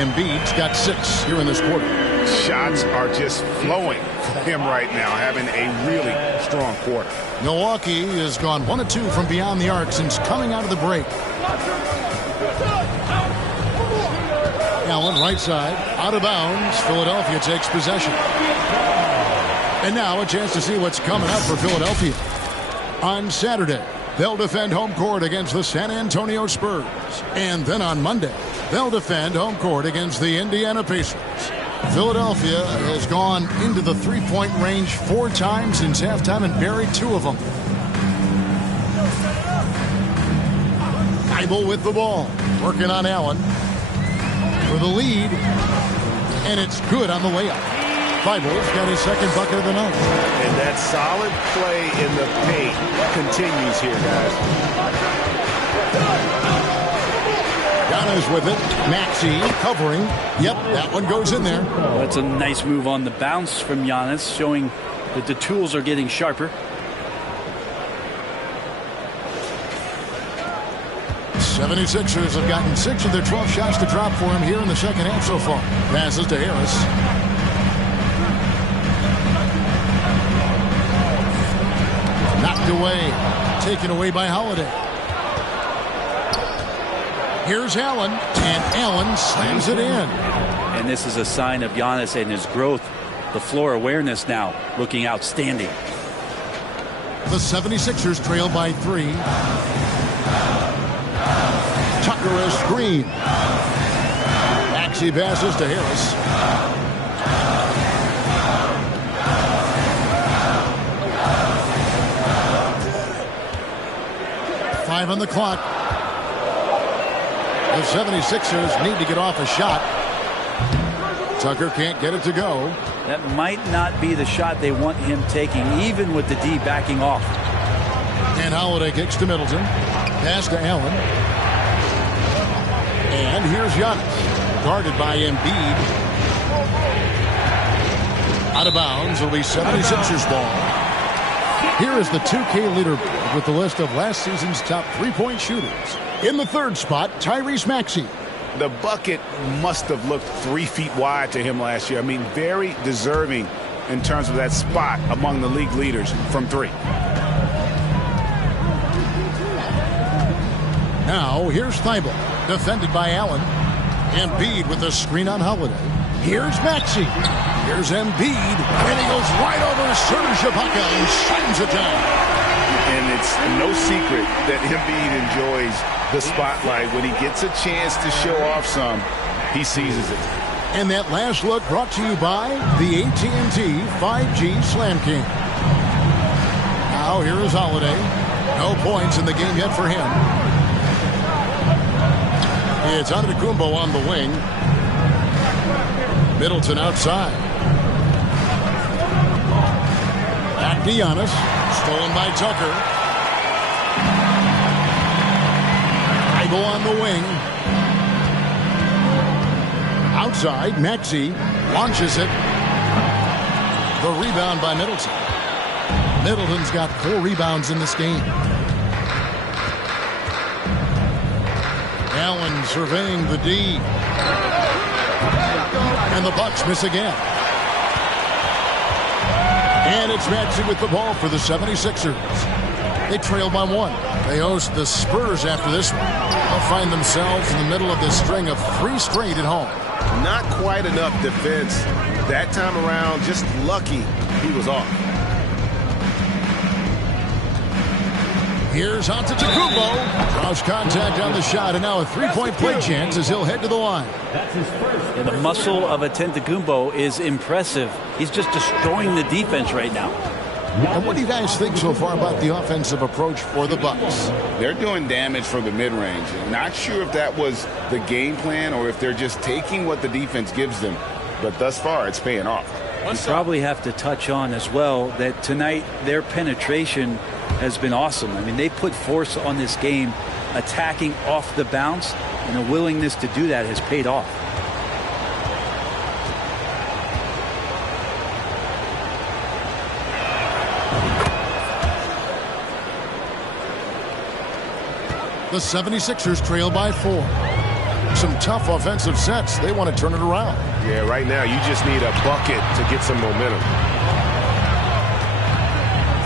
Embiid's got 6 here in this quarter. Shots are just flowing for him right now, having a really strong quarter. Milwaukee has gone 1 of 2 from beyond the arc since coming out of the break. Allen right side, out of bounds. Philadelphia takes possession. And now a chance to see what's coming up for Philadelphia. On Saturday, they'll defend home court against the San Antonio Spurs. And then on Monday, they'll defend home court against the Indiana Pacers. Philadelphia has gone into the 3-point range 4 times since halftime and buried 2 of them. Thibault with the ball. Working on Allen for the lead. And it's good on the layup. Thibault's got his second bucket of the night. And that solid play in the paint continues here, guys. Giannis with it. Maxey covering. Yep, that one goes in there. That's a nice move on the bounce from Giannis, showing that the tools are getting sharper. 76ers have gotten 6 of their 12 shots to drop for him here in the second half so far. Passes to Harris. Knocked away. Taken away by Holiday. Here's Allen, and Allen slams it in. And this is a sign of Giannis and his growth. The floor awareness now looking outstanding. The 76ers trail by 3. Tucker a screen. Maxey passes to Harris. Five on the clock. The 76ers need to get off a shot. Tucker can't get it to go. That might not be the shot they want him taking, even with the D backing off. And Holiday kicks to Middleton. Pass to Allen. And here's Giannis. Guarded by Embiid. Out of bounds. It'll be 76ers ball. Here is the 2K leader with the list of last season's top three-point shooters. In the third spot, Tyrese Maxey. The bucket must have looked 3 feet wide to him last year. I mean, very deserving in terms of that spot among the league leaders from 3. Now, here's Thibault, defended by Allen. Embiid with a screen on Holiday. Here's Maxey. Here's Embiid, and he goes right over Serge Ibaka and slams it down. And it's no secret that Embiid enjoys the spotlight. When he gets a chance to show off some, he seizes it. And that last look brought to you by the AT&T 5G Slam King. Now here is Holiday. No points in the game yet for him. It's Antetokounmpo on the wing. Middleton outside. Back to Giannis. Stolen by Tucker. Go on the wing. Outside, Maxey launches it. The rebound by Middleton. Middleton's got 4 rebounds in this game. Allen surveying the D. And the Bucks miss again. And it's Maxey with the ball for the 76ers. They trail by 1. They host the Spurs after this one. They'll find themselves in the middle of this string of 3 straight at home. Not quite enough defense that time around. Just lucky he was off. Here's Antetokounmpo. Draws contact on the shot, and now a 3-point play chance as he'll head to the line. And the muscle of Antetokounmpo is impressive. He's just destroying the defense right now. And what do you guys think so far about the offensive approach for the Bucks? They're doing damage from the mid-range. Not sure if that was the game plan or if they're just taking what the defense gives them. But thus far, it's paying off. You probably have to touch on as well that tonight their penetration has been awesome. I mean, they put force on this game, attacking off the bounce, and the willingness to do that has paid off. The 76ers trail by 4. Some tough offensive sets. They want to turn it around. Yeah, right now you just need a bucket to get some momentum.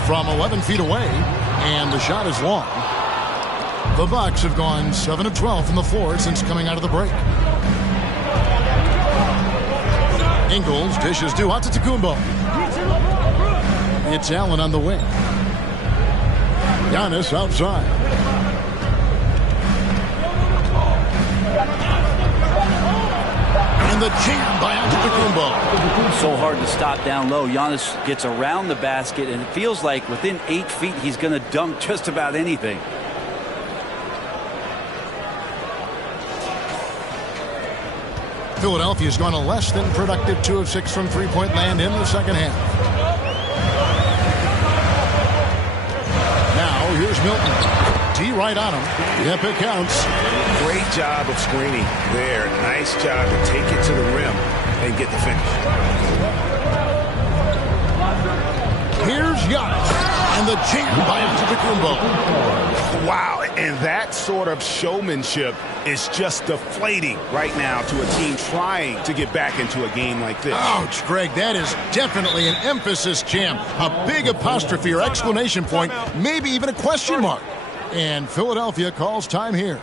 From 11 feet away, and the shot is long. The Bucks have gone 7 of 12 from the floor since coming out of the break. Ingles dishes to Antetokounmpo. It's Allen on the wing. Giannis outside. And the jam by Antetokounmpo. So hard to stop down low. Giannis gets around the basket, and it feels like within 8 feet he's going to dunk just about anything. Philadelphia's gone a less than productive 2 of 6 from three-point land in the second half. Now here's Milton. D right on him. Yep, it counts. Great job of screening there. Nice job to take it to the rim and get the finish. Here's Giannis. And the jam by Antetokounmpo. Wow, and that sort of showmanship is just deflating right now to a team trying to get back into a game like this. Ouch, Greg, that is definitely an emphasis jam. A big apostrophe or exclamation point, maybe even a question mark. And Philadelphia calls time here.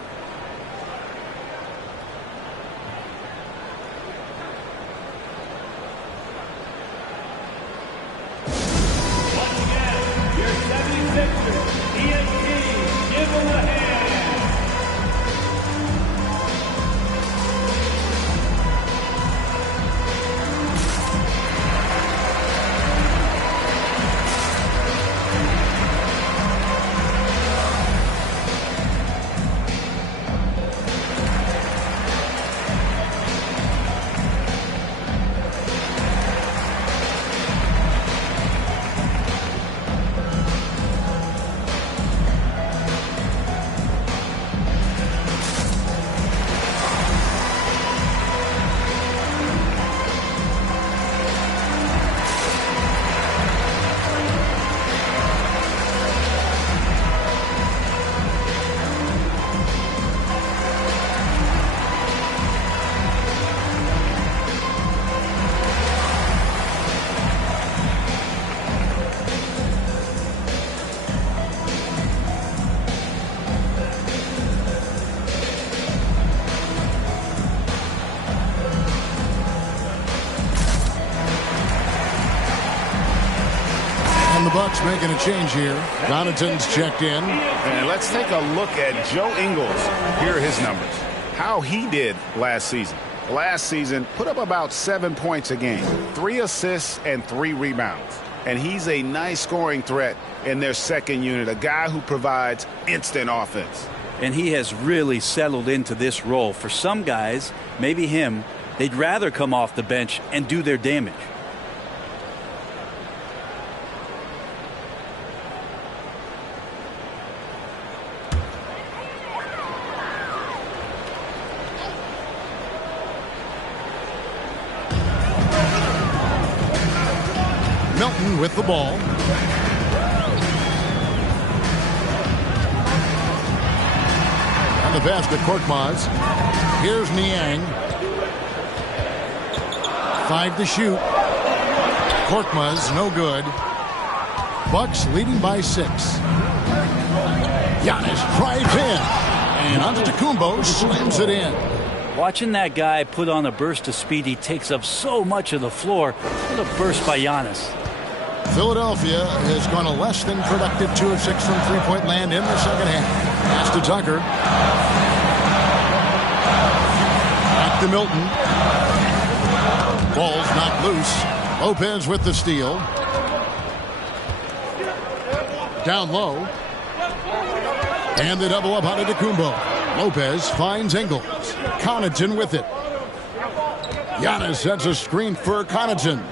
The Bucks making a change here. Connaughton's checked in. And let's take a look at Joe Ingles. Here are his numbers. How he did last season. Last season, put up about 7 points a game, 3 assists and 3 rebounds. And he's a nice scoring threat in their second unit, a guy who provides instant offense. And he has really settled into this role. For some guys, maybe him, they'd rather come off the bench and do their damage. Melton with the ball. And the pass to Korkmaz. Here's Niang. 5 to shoot. Korkmaz, no good. Bucks leading by 6. Giannis drives in. And Antetokounmpo slams it in. Watching that guy put on a burst of speed, he takes up so much of the floor. What a burst by Giannis. Philadelphia has gone a less than productive 2 of 6 from three-point land in the second half. Pass to Tucker. Back to Milton. Ball's not loose. Lopez with the steal. Down low. And the double up on Antetokounmpo. Lopez finds Ingles. Connaughton with it. Giannis sets a screen for Connaughton.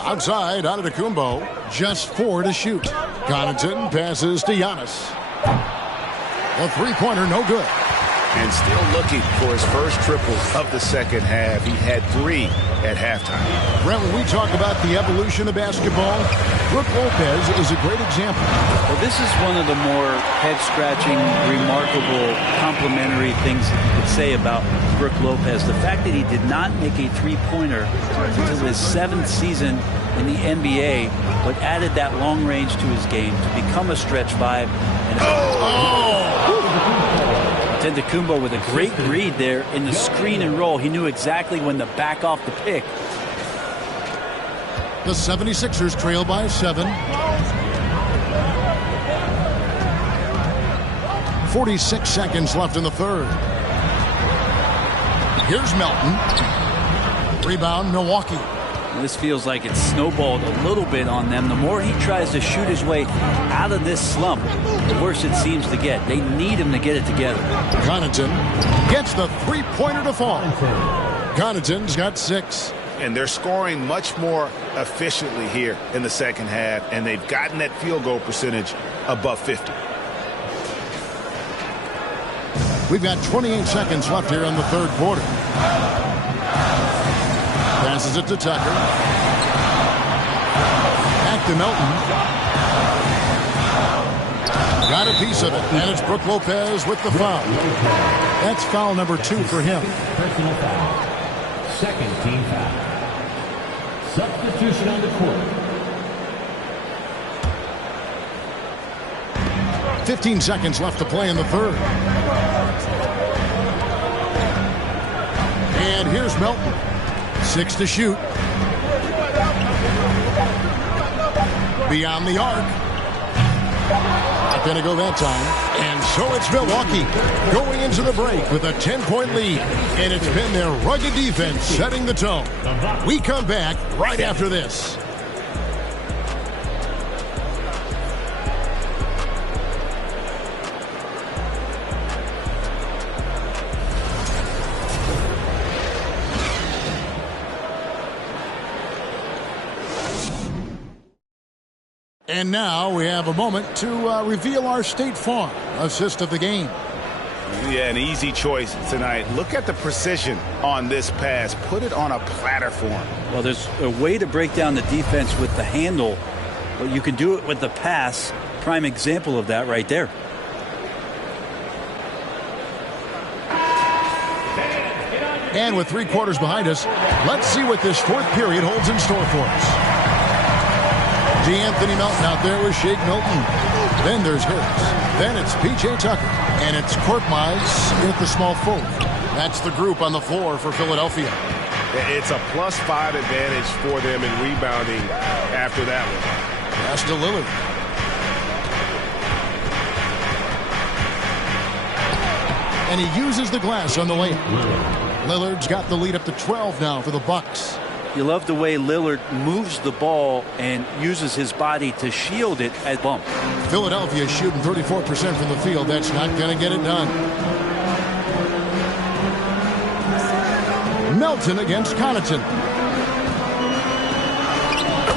Outside, Antetokounmpo, just 4 to shoot. Connaughton passes to Giannis. A three-pointer, no good. And still looking for his first triple of the second half. He had 3 at halftime. Brent, when we talk about the evolution of basketball, Brook Lopez is a great example. Well, this is one of the more head-scratching, remarkable, complimentary things that you could say about Brook Lopez. The fact that he did not make a three-pointer until his 7th season in the NBA, but added that long range to his game to become a stretch 5. And Antetokounmpo with a great read there in the screen and roll. He knew exactly when to back off the pick. The 76ers trail by 7. 46 seconds left in the third. Here's Melton. Rebound, Milwaukee. This feels like it's snowballed a little bit on them. The more he tries to shoot his way out of this slump, the worse it seems to get. They need him to get it together. Connaughton gets the three-pointer to fall. Connaughton's got 6. And they're scoring much more efficiently here in the second half, and they've gotten that field goal percentage above 50. We've got 28 seconds left here in the third quarter. Passes it to Tucker. Back to Melton. Got a piece of it, and it's Brook Lopez with the foul. That's foul number 2 for him. Personal foul. Second team foul. Substitution on the court. 15 seconds left to play in the third. And here's Melton. 6 to shoot. Beyond the arc. Not going to go that time. And so it's Milwaukee going into the break with a 10-point lead. And it's been their rugged defense setting the tone. We come back right after this. And now we have a moment to reveal our State Farm assist of the game. Yeah, an easy choice tonight. Look at the precision on this pass. Put it on a platter form. Well, there's a way to break down the defense with the handle, but you can do it with the pass. Prime example of that right there. And with 3 quarters behind us, let's see what this fourth period holds in store for us. D'Anthony Melton out there with Shake Milton. Then there's Hurts. Then it's P.J. Tucker. And it's Korkmaz at the small forward. That's the group on the floor for Philadelphia. It's a +5 advantage for them in rebounding after that one. Pass to Lillard. And he uses the glass on the layup. Lillard's got the lead up to 12 now for the Bucks. You love the way Lillard moves the ball and uses his body to shield it at bump. Philadelphia shooting 34% from the field. That's not going to get it done. Melton against Connaughton.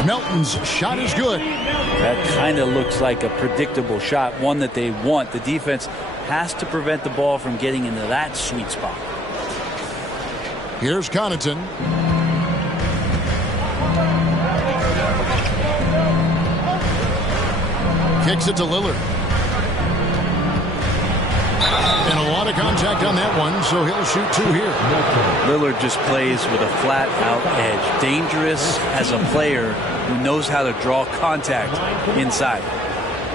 Melton's shot is good. That kind of looks like a predictable shot, one that they want. The defense has to prevent the ball from getting into that sweet spot. Here's Connaughton. Kicks it to Lillard. And a lot of contact on that one, so he'll shoot 2 here. Lillard just plays with a flat-out edge. Dangerous as a player who knows how to draw contact inside.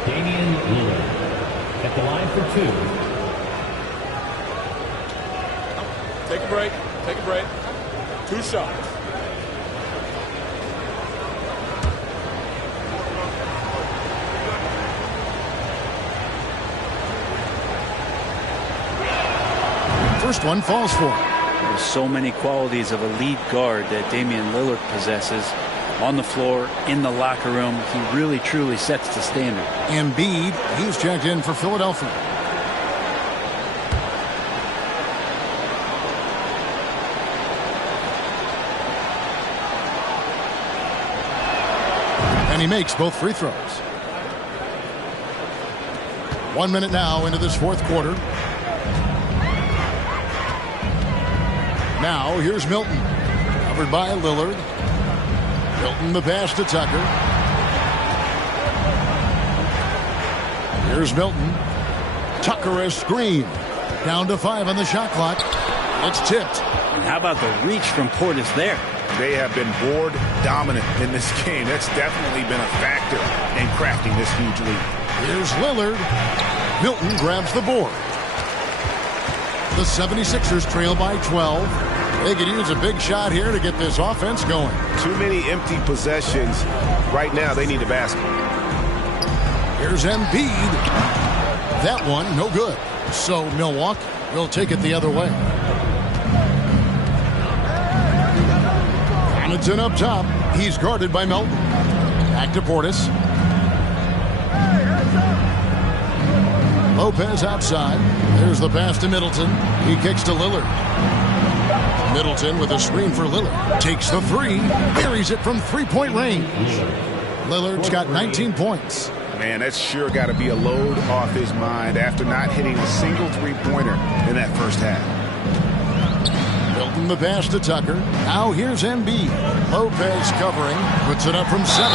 Damian Lillard at the line for 2. Take a break. Take a break. 2 shots. First one falls for him. There's so many qualities of a lead guard that Damian Lillard possesses on the floor, in the locker room. He really, truly sets the standard. Embiid, he's checked in for Philadelphia. And he makes both free throws. 1 minute now into this fourth quarter. Now here's Milton. Covered by Lillard. Milton the pass to Tucker. Here's Milton. Tucker a screen. Down to 5 on the shot clock. It's tipped. And how about the reach from Portis there? They have been board dominant in this game. That's definitely been a factor in crafting this huge lead. Here's Lillard. Milton grabs the board. The 76ers trail by 12. They could use a big shot here to get this offense going. Too many empty possessions. Right now, they need a basket. Here's Embiid. That one, no good. So Milwaukee will take it the other way. Connaughton up top. He's guarded by Melton. Back to Portis. Lopez outside. There's the pass to Middleton. He kicks to Lillard. Middleton with a screen for Lillard. Takes the 3. Buries it from 3-point range. Lillard's got 19 points. Man, that's sure got to be a load off his mind after not hitting a single 3-pointer in that first half. Melton the pass to Tucker. Now here's Embiid. Lopez covering. Puts it up from 7.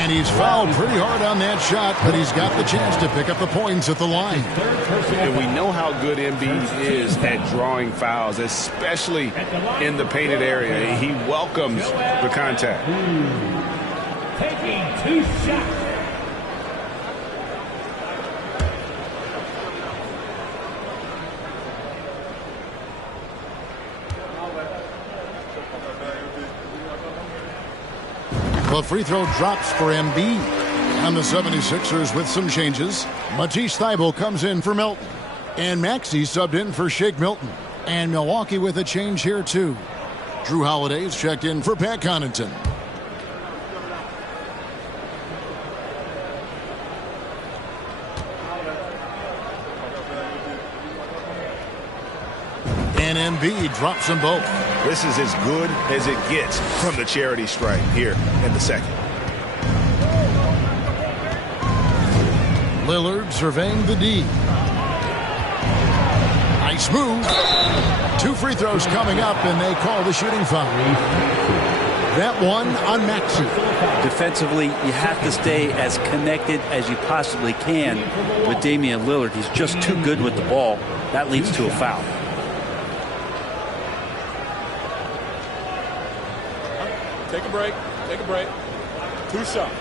And he's fouled pretty hard on that shot, but he's got the chance to pick up the points at the line. And we know how good Embiid is at drawing fouls, especially in the painted area. He welcomes the contact. Taking 2 shots. The free throw drops for Embiid. And the 76ers with some changes. Matisse Thybulle comes in for Melton. And Maxey subbed in for Shake Milton. And Milwaukee with a change here too. Drew Holiday's checked in for Pat Connaughton. And Embiid drops them both. This is as good as it gets from the charity stripe here in the second. Lillard surveying the D. Nice move. 2 free throws coming up, and they call the shooting foul. That one on Maxey. Defensively, you have to stay as connected as you possibly can with Damian Lillard. He's just too good with the ball. That leads to a foul. Take a break. Take a break. 2 shots.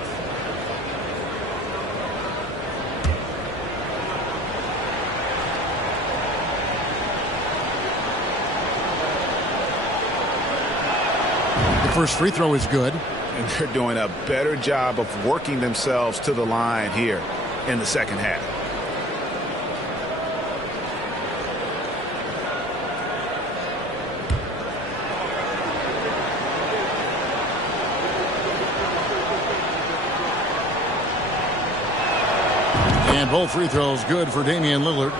The first free throw is good. And they're doing a better job of working themselves to the line here in the second half. And both free throws good for Damian Lillard.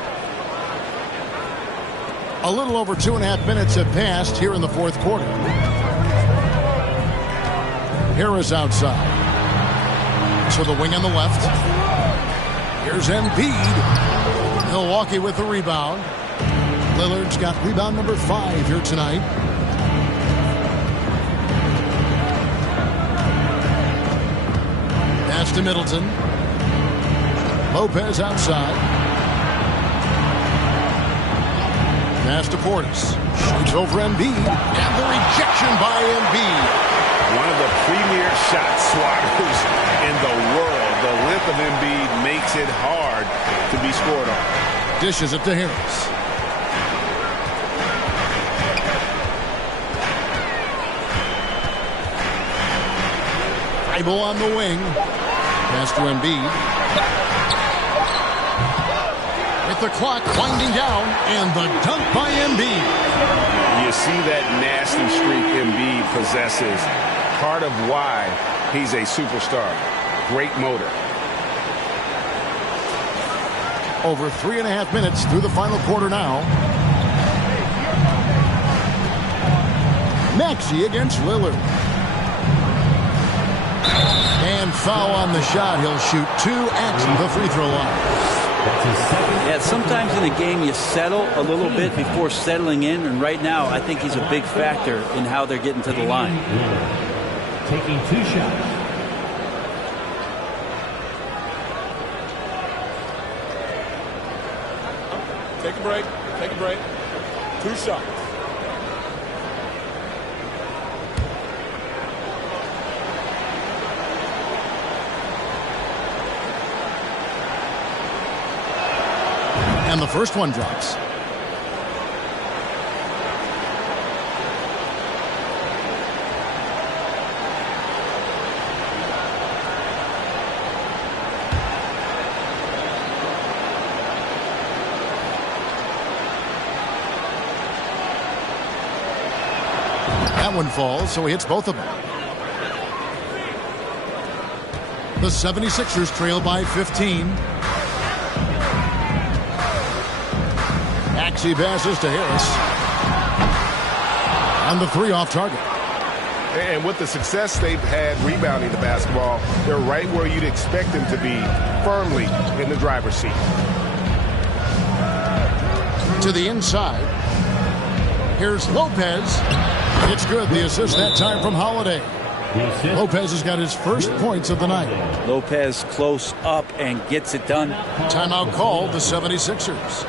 A little over 2.5 minutes have passed here in the fourth quarter. Harris outside. To the wing on the left. Here's Embiid. Milwaukee with the rebound. Lillard's got rebound number 5 here tonight. Pass to Middleton. Lopez outside. Pass to Portis. Shoots over Embiid. And the rejection by Embiid. One of the premier shot swatters in the world. The length of Embiid makes it hard to be scored on. Dishes it to Harris. Thybulle on the wing. Pass to Embiid. With the clock winding down, and the dunk by Embiid. You see that nasty streak Embiid possesses. Part of why he's a superstar. Great motor. Over 3.5 minutes through the final quarter now. Maxey against Lillard. And foul on the shot. He'll shoot 2 at the free throw line. Yeah, sometimes in a game you settle a little bit before settling in, and right now I think he's a big factor in how they're getting to the line. Taking 2 shots. Take a break. Take a break. 2 shots. And the first one drops. That one falls, so he hits both of them. The 76ers trail by 15. Maxey passes to Harris. And the 3 off target. And with the success they've had rebounding the basketball, they're right where you'd expect them to be, firmly in the driver's seat. To the inside. Here's Lopez. It's good. The assist that time from Holiday. Lopez has got his first points of the night. Lopez close up and gets it done. Timeout called the 76ers.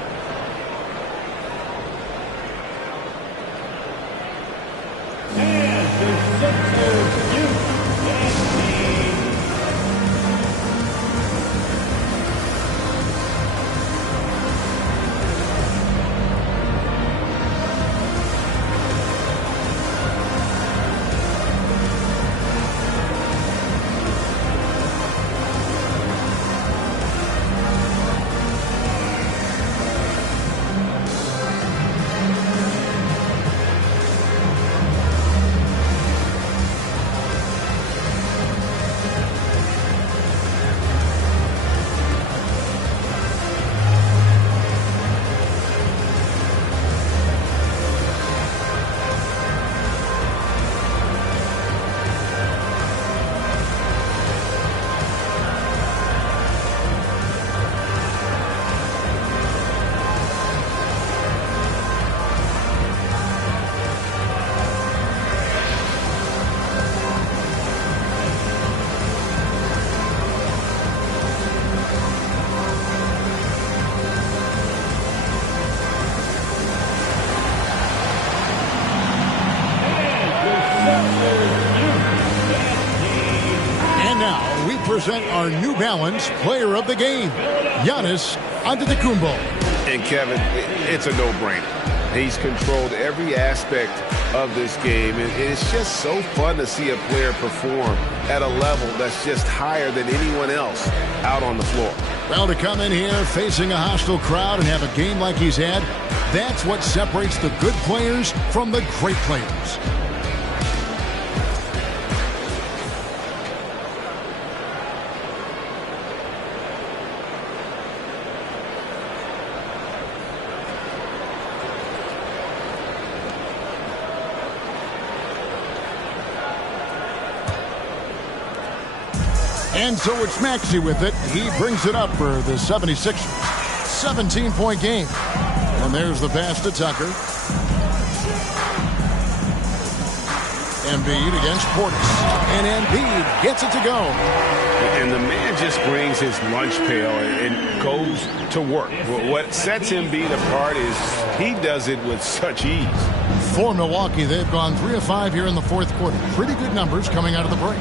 Present our New Balance Player of the Game, Giannis Antetokounmpo. And Kevin, it's a no-brainer. He's controlled every aspect of this game, and it's just so fun to see a player perform at a level that's just higher than anyone else out on the floor. Well, to come in here facing a hostile crowd and have a game like he's had, that's what separates the good players from the great players. And so it's Maxey with it. He brings it up for the 76ers. 17-point game. And there's the pass to Tucker. Embiid against Portis. And Embiid gets it to go. And the man just brings his lunch pail and goes to work. What sets Embiid apart is he does it with such ease. For Milwaukee, they've gone 3 of 5 here in the fourth quarter. Pretty good numbers coming out of the break.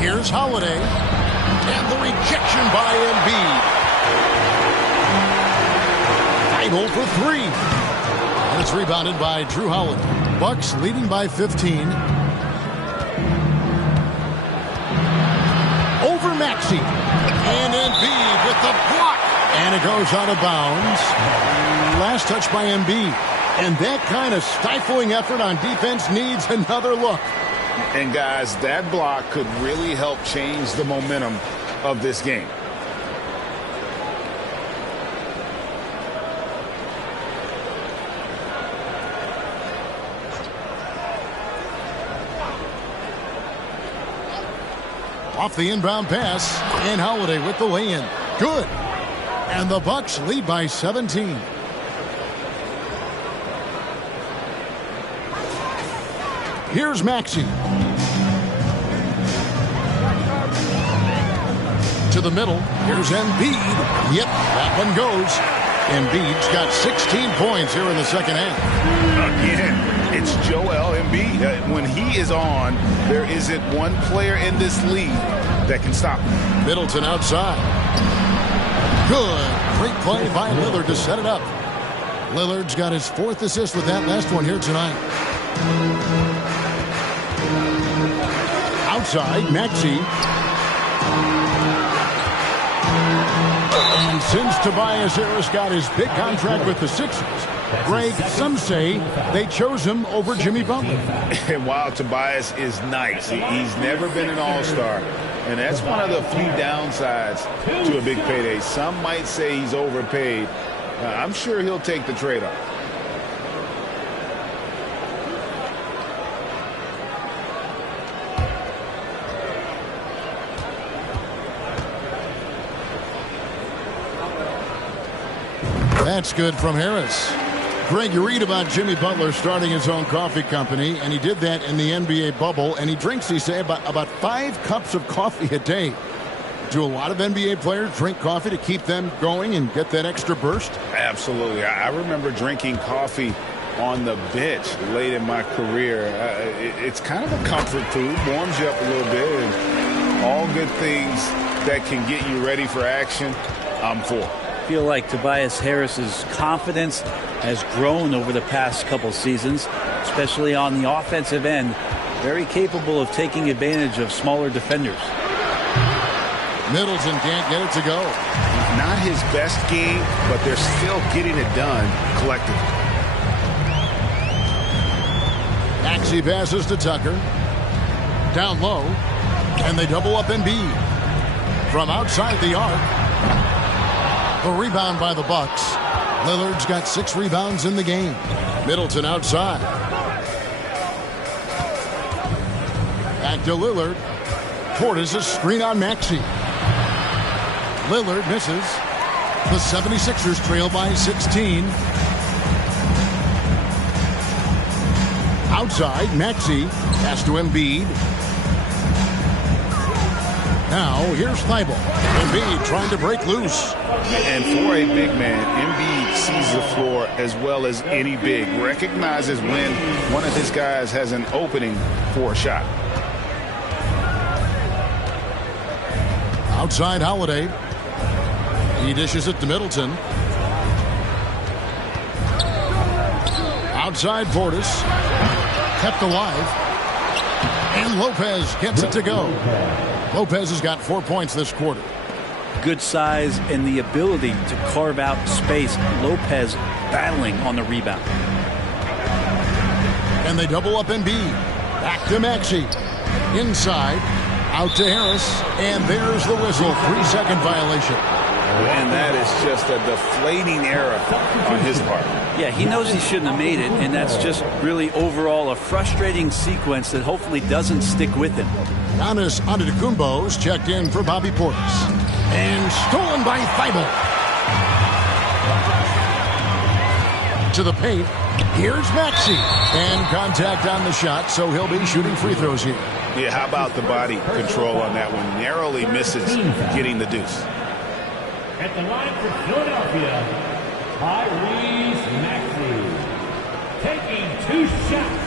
Here's Holiday, and the rejection by Embiid. Idle for 3. And it's rebounded by Drew Holiday. Bucks leading by 15. Over Maxey. And Embiid with the block. And it goes out of bounds. Last touch by Embiid. And that kind of stifling effort on defense needs another look. And guys, that block could really help change the momentum of this game. Off the inbound pass, and Holiday with the lay-in. Good. And the Bucks lead by 17. Here's Maxey. To the middle. Here's Embiid. Yep, that one goes. Embiid's got 16 points here in the second half. Again, it's Joel Embiid. When he is on, there isn't one player in this league that can stop him. Middleton outside. Good. Great play by Lillard to set it up. Lillard's got his 4th assist with that last one here tonight. Outside, Maxey. And since Tobias Harris got his big contract with the Sixers, Greg, some say they chose him over Jimmy Butler. And while Tobias is nice, he's never been an all-star. And that's one of the few downsides to a big payday. Some might say he's overpaid. I'm sure he'll take the trade-off. That's good from Harris. Greg, you read about Jimmy Butler starting his own coffee company, and he did that in the NBA bubble, and he drinks, he say, about 5 cups of coffee a day. Do a lot of NBA players drink coffee to keep them going and get that extra burst? Absolutely. I remember drinking coffee on the bench late in my career. It's kind of a comfort food, warms you up a little bit, and all good things that can get you ready for action, I'm for. I feel like Tobias Harris's confidence has grown over the past couple seasons, especially on the offensive end. Very capable of taking advantage of smaller defenders. Middleton can't get it to go. Not his best game, but they're still getting it done collectively. Maxey passes to Tucker. Down low. And they double up Embiid. From outside the arc. The rebound by the Bucks. Lillard's got 6 rebounds in the game. Middleton outside. Back to Lillard. Portis a screen on Maxey. Lillard misses. The 76ers trail by 16. Outside, Maxey pass to Embiid. Now, here's Thibault. Embiid trying to break loose. And for a big man, Embiid sees the floor as well as any big. Recognizes when one of his guys has an opening for a shot. Outside Holiday. He dishes it to Middleton. Outside Portis. Kept alive. And Lopez gets it to go. Lopez has got 4 points this quarter. Good size and the ability to carve out space. Lopez battling on the rebound. And they double up Embiid. Back to Maxey. Inside. Out to Harris. And there's the whistle. 3-second violation. And that is just a deflating error on his part. Yeah, he knows he shouldn't have made it, and that's just really overall a frustrating sequence that hopefully doesn't stick with him. Giannis Antetokounmpo's checked in for Bobby Portis. And stolen by Thibault. To the paint. Here's Maxey. And contact on the shot, so he'll be shooting free throws here. Yeah, how about the body control on that one? Narrowly misses getting the deuce. At the line for Philadelphia, Tyrese Maxey, taking 2 shots.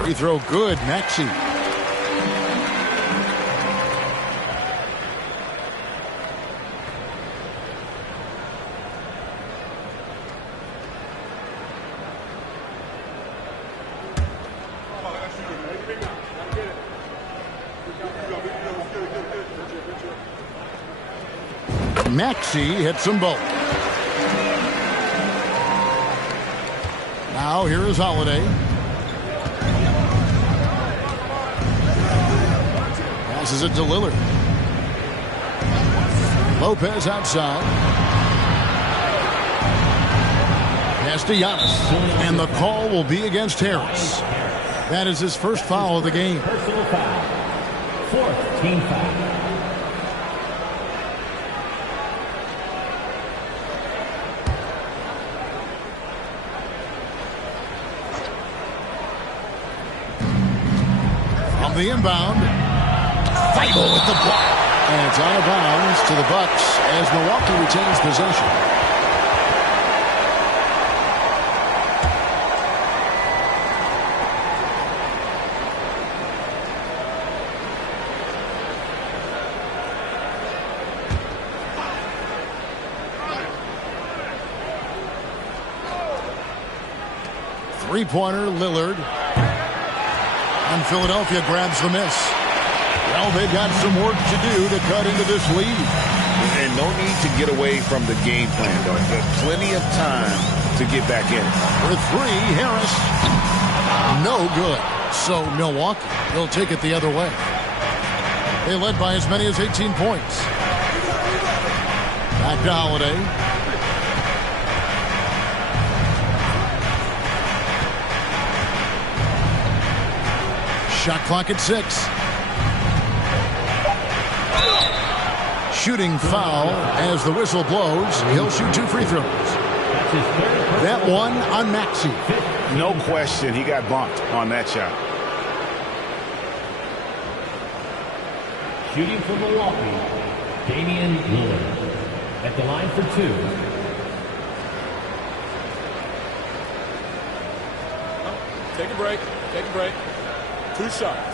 Free throw good, Maxey. Maxey hits them both. Now here is Holiday. Passes it to Lillard. Lopez outside. Pass to Giannis. And the call will be against Harris. That is his first foul of the game. Personal foul. 4th team foul. The inbound. Thibault with the block. And it's out of bounds to the Bucks as Milwaukee retains possession. Three-pointer, Lillard. And Philadelphia grabs the miss. Well, they've got some work to do to cut into this lead. And no need to get away from the game plan, though. There's plenty of time to get back in. For 3, Harris. No good. So Milwaukee will take it the other way. They led by as many as 18 points. Back to Holiday. Shot clock at 6. Shooting foul as the whistle blows. He'll shoot 2 free throws. That one on Maxey. No question, he got bumped on that shot. Shooting for Milwaukee, Damian Lillard. At the line for 2. Take a break. Take a break. 2 shots.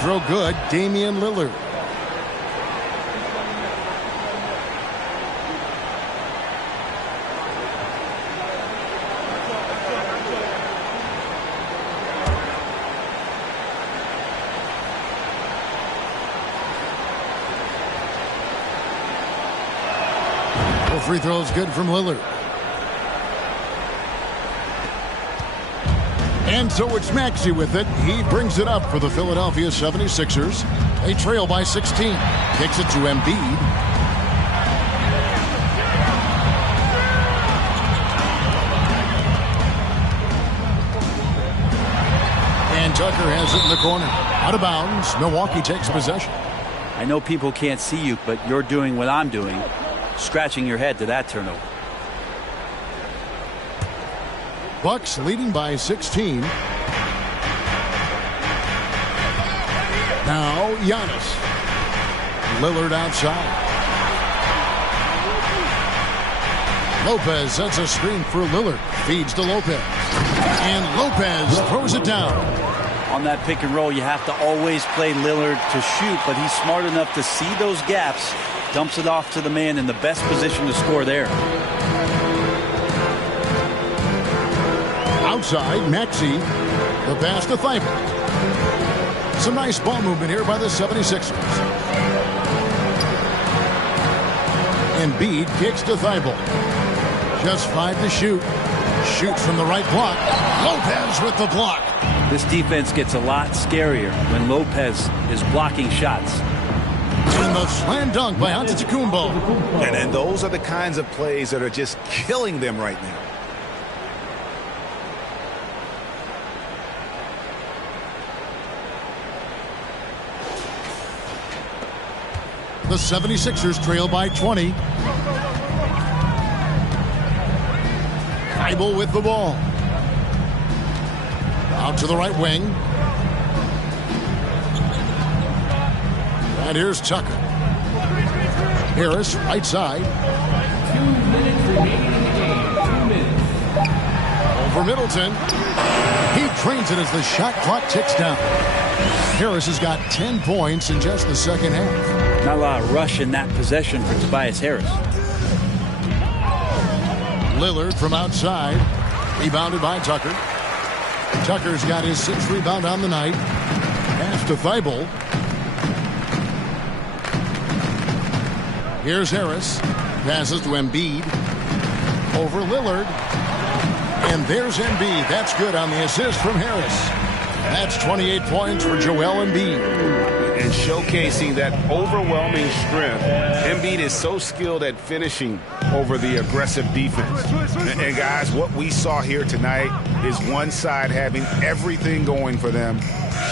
Throw good, Damian Lillard. Well, free throws good from Lillard. And so it's Maxey with it. He brings it up for the Philadelphia 76ers. They trail by 16. Kicks it to Embiid. And Tucker has it in the corner. Out of bounds. Milwaukee takes possession. I know people can't see you, but you're doing what I'm doing. Scratching your head to that turnover. Bucks leading by 16. Now Giannis. Lillard outside. Lopez sets a screen for Lillard. Feeds to Lopez. And Lopez throws it down. On that pick and roll, you have to always play Lillard to shoot, but he's smart enough to see those gaps. Dumps it off to the man in the best position to score there. Outside, Maxey. The pass to Thibault. Some nice ball movement here by the 76ers. Embiid kicks to Thibault. Just 5 to shoot. Shoots from the right block. Lopez with the block. This defense gets a lot scarier when Lopez is blocking shots. And the slam dunk by Antetokounmpo. And those are the kinds of plays that are just killing them right now. The 76ers trail by 20. Thibault with the ball. Out to the right wing. And here's Tucker. Harris, right side. 2 minutes remaining in the game. 2 minutes. Over Middleton. He trains it as the shot clock ticks down. Harris has got 10 points in just the second half. Not a lot of rush in that possession for Tobias Harris. Lillard from outside. Rebounded by Tucker. Tucker's got his 6th rebound on the night. Pass to Thibault. Here's Harris. Passes to Embiid. Over Lillard. And there's Embiid. That's good on the assist from Harris. That's 28 points for Joel Embiid. And showcasing that overwhelming strength. Embiid is so skilled at finishing over the aggressive defense. And guys, what we saw here tonight is one side having everything going for them.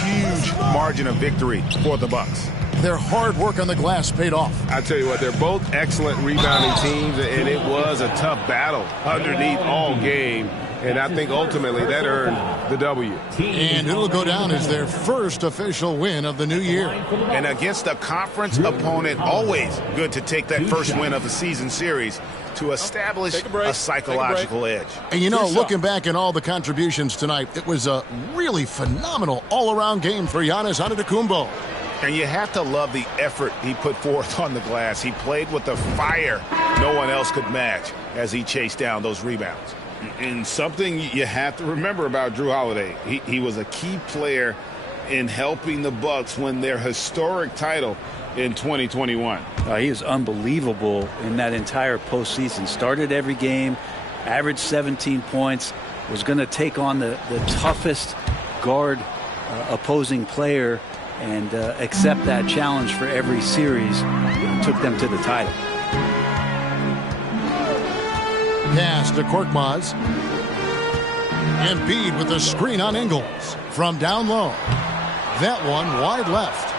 Huge margin of victory for the Bucks. Their hard work on the glass paid off. I tell you what, they're both excellent rebounding teams, and it was a tough battle underneath all game. And I think ultimately that earned the W. And it'll go down as their first official win of the new year. And against a conference opponent, always good to take that first win of the season series to establish a psychological edge. And you know, looking back at all the contributions tonight, it was a really phenomenal all-around game for Giannis Antetokounmpo. And you have to love the effort he put forth on the glass. He played with the fire no one else could match as he chased down those rebounds. And something you have to remember about Jrue Holiday, he was a key player in helping the Bucks win their historic title in 2021. He was unbelievable in that entire postseason. Started every game, averaged 17 points, was going to take on the toughest guard opposing player and accept that challenge for every series, and took them to the title. Pass to Korkmaz. Embiid with a screen on Ingles from down low. That one wide left.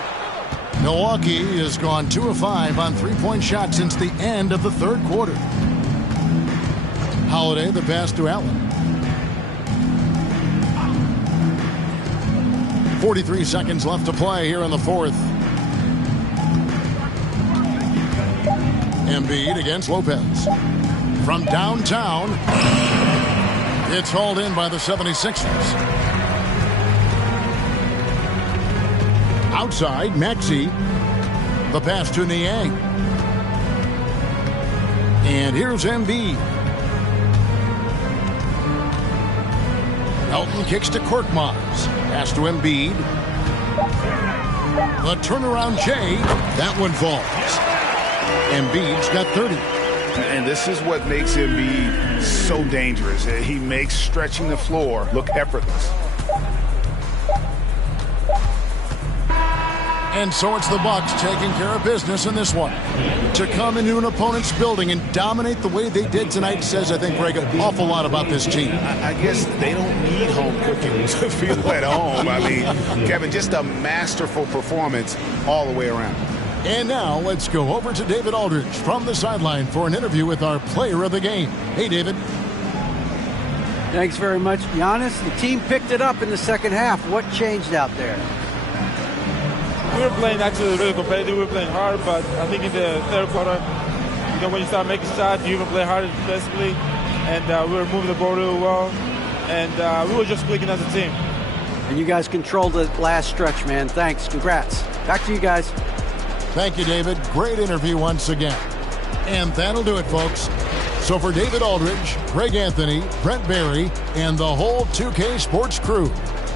Milwaukee has gone 2 of 5 on three-point shots since the end of the third quarter. Holiday, the pass to Allen. 43 seconds left to play here in the fourth. Embiid against Lopez. From downtown, it's hauled in by the 76ers. Outside, Maxey. The pass to Niang. And here's Embiid. Elton kicks to Korkmaz. Pass to Embiid. The turnaround Jay. That one falls. Embiid's got 30. And this is what makes Embiid so dangerous. He makes stretching the floor look effortless. And so it's the Bucks taking care of business in this one. To come into an opponent's building and dominate the way they did tonight says, I think, Greg, an awful lot about this team. I guess they don't need home cooking to feel at home. I mean, Kevin, just a masterful performance all the way around. And now let's go over to David Aldridge from the sideline for an interview with our player of the game. Hey, David. Thanks very much, Giannis. The team picked it up in the second half. What changed out there? We were playing actually really competitive. We were playing hard, but I think in the third quarter, when you start making shots, you even play harder defensively, and we were moving the ball really well, and we were just clicking as a team. And you guys controlled the last stretch, man. Thanks. Congrats. Back to you guys. Thank you, David. Great interview once again. And that'll do it, folks. So for David Aldridge, Greg Anthony, Brent Barry, and the whole 2K Sports crew,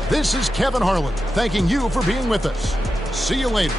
this is Kevin Harlan thanking you for being with us. See you later.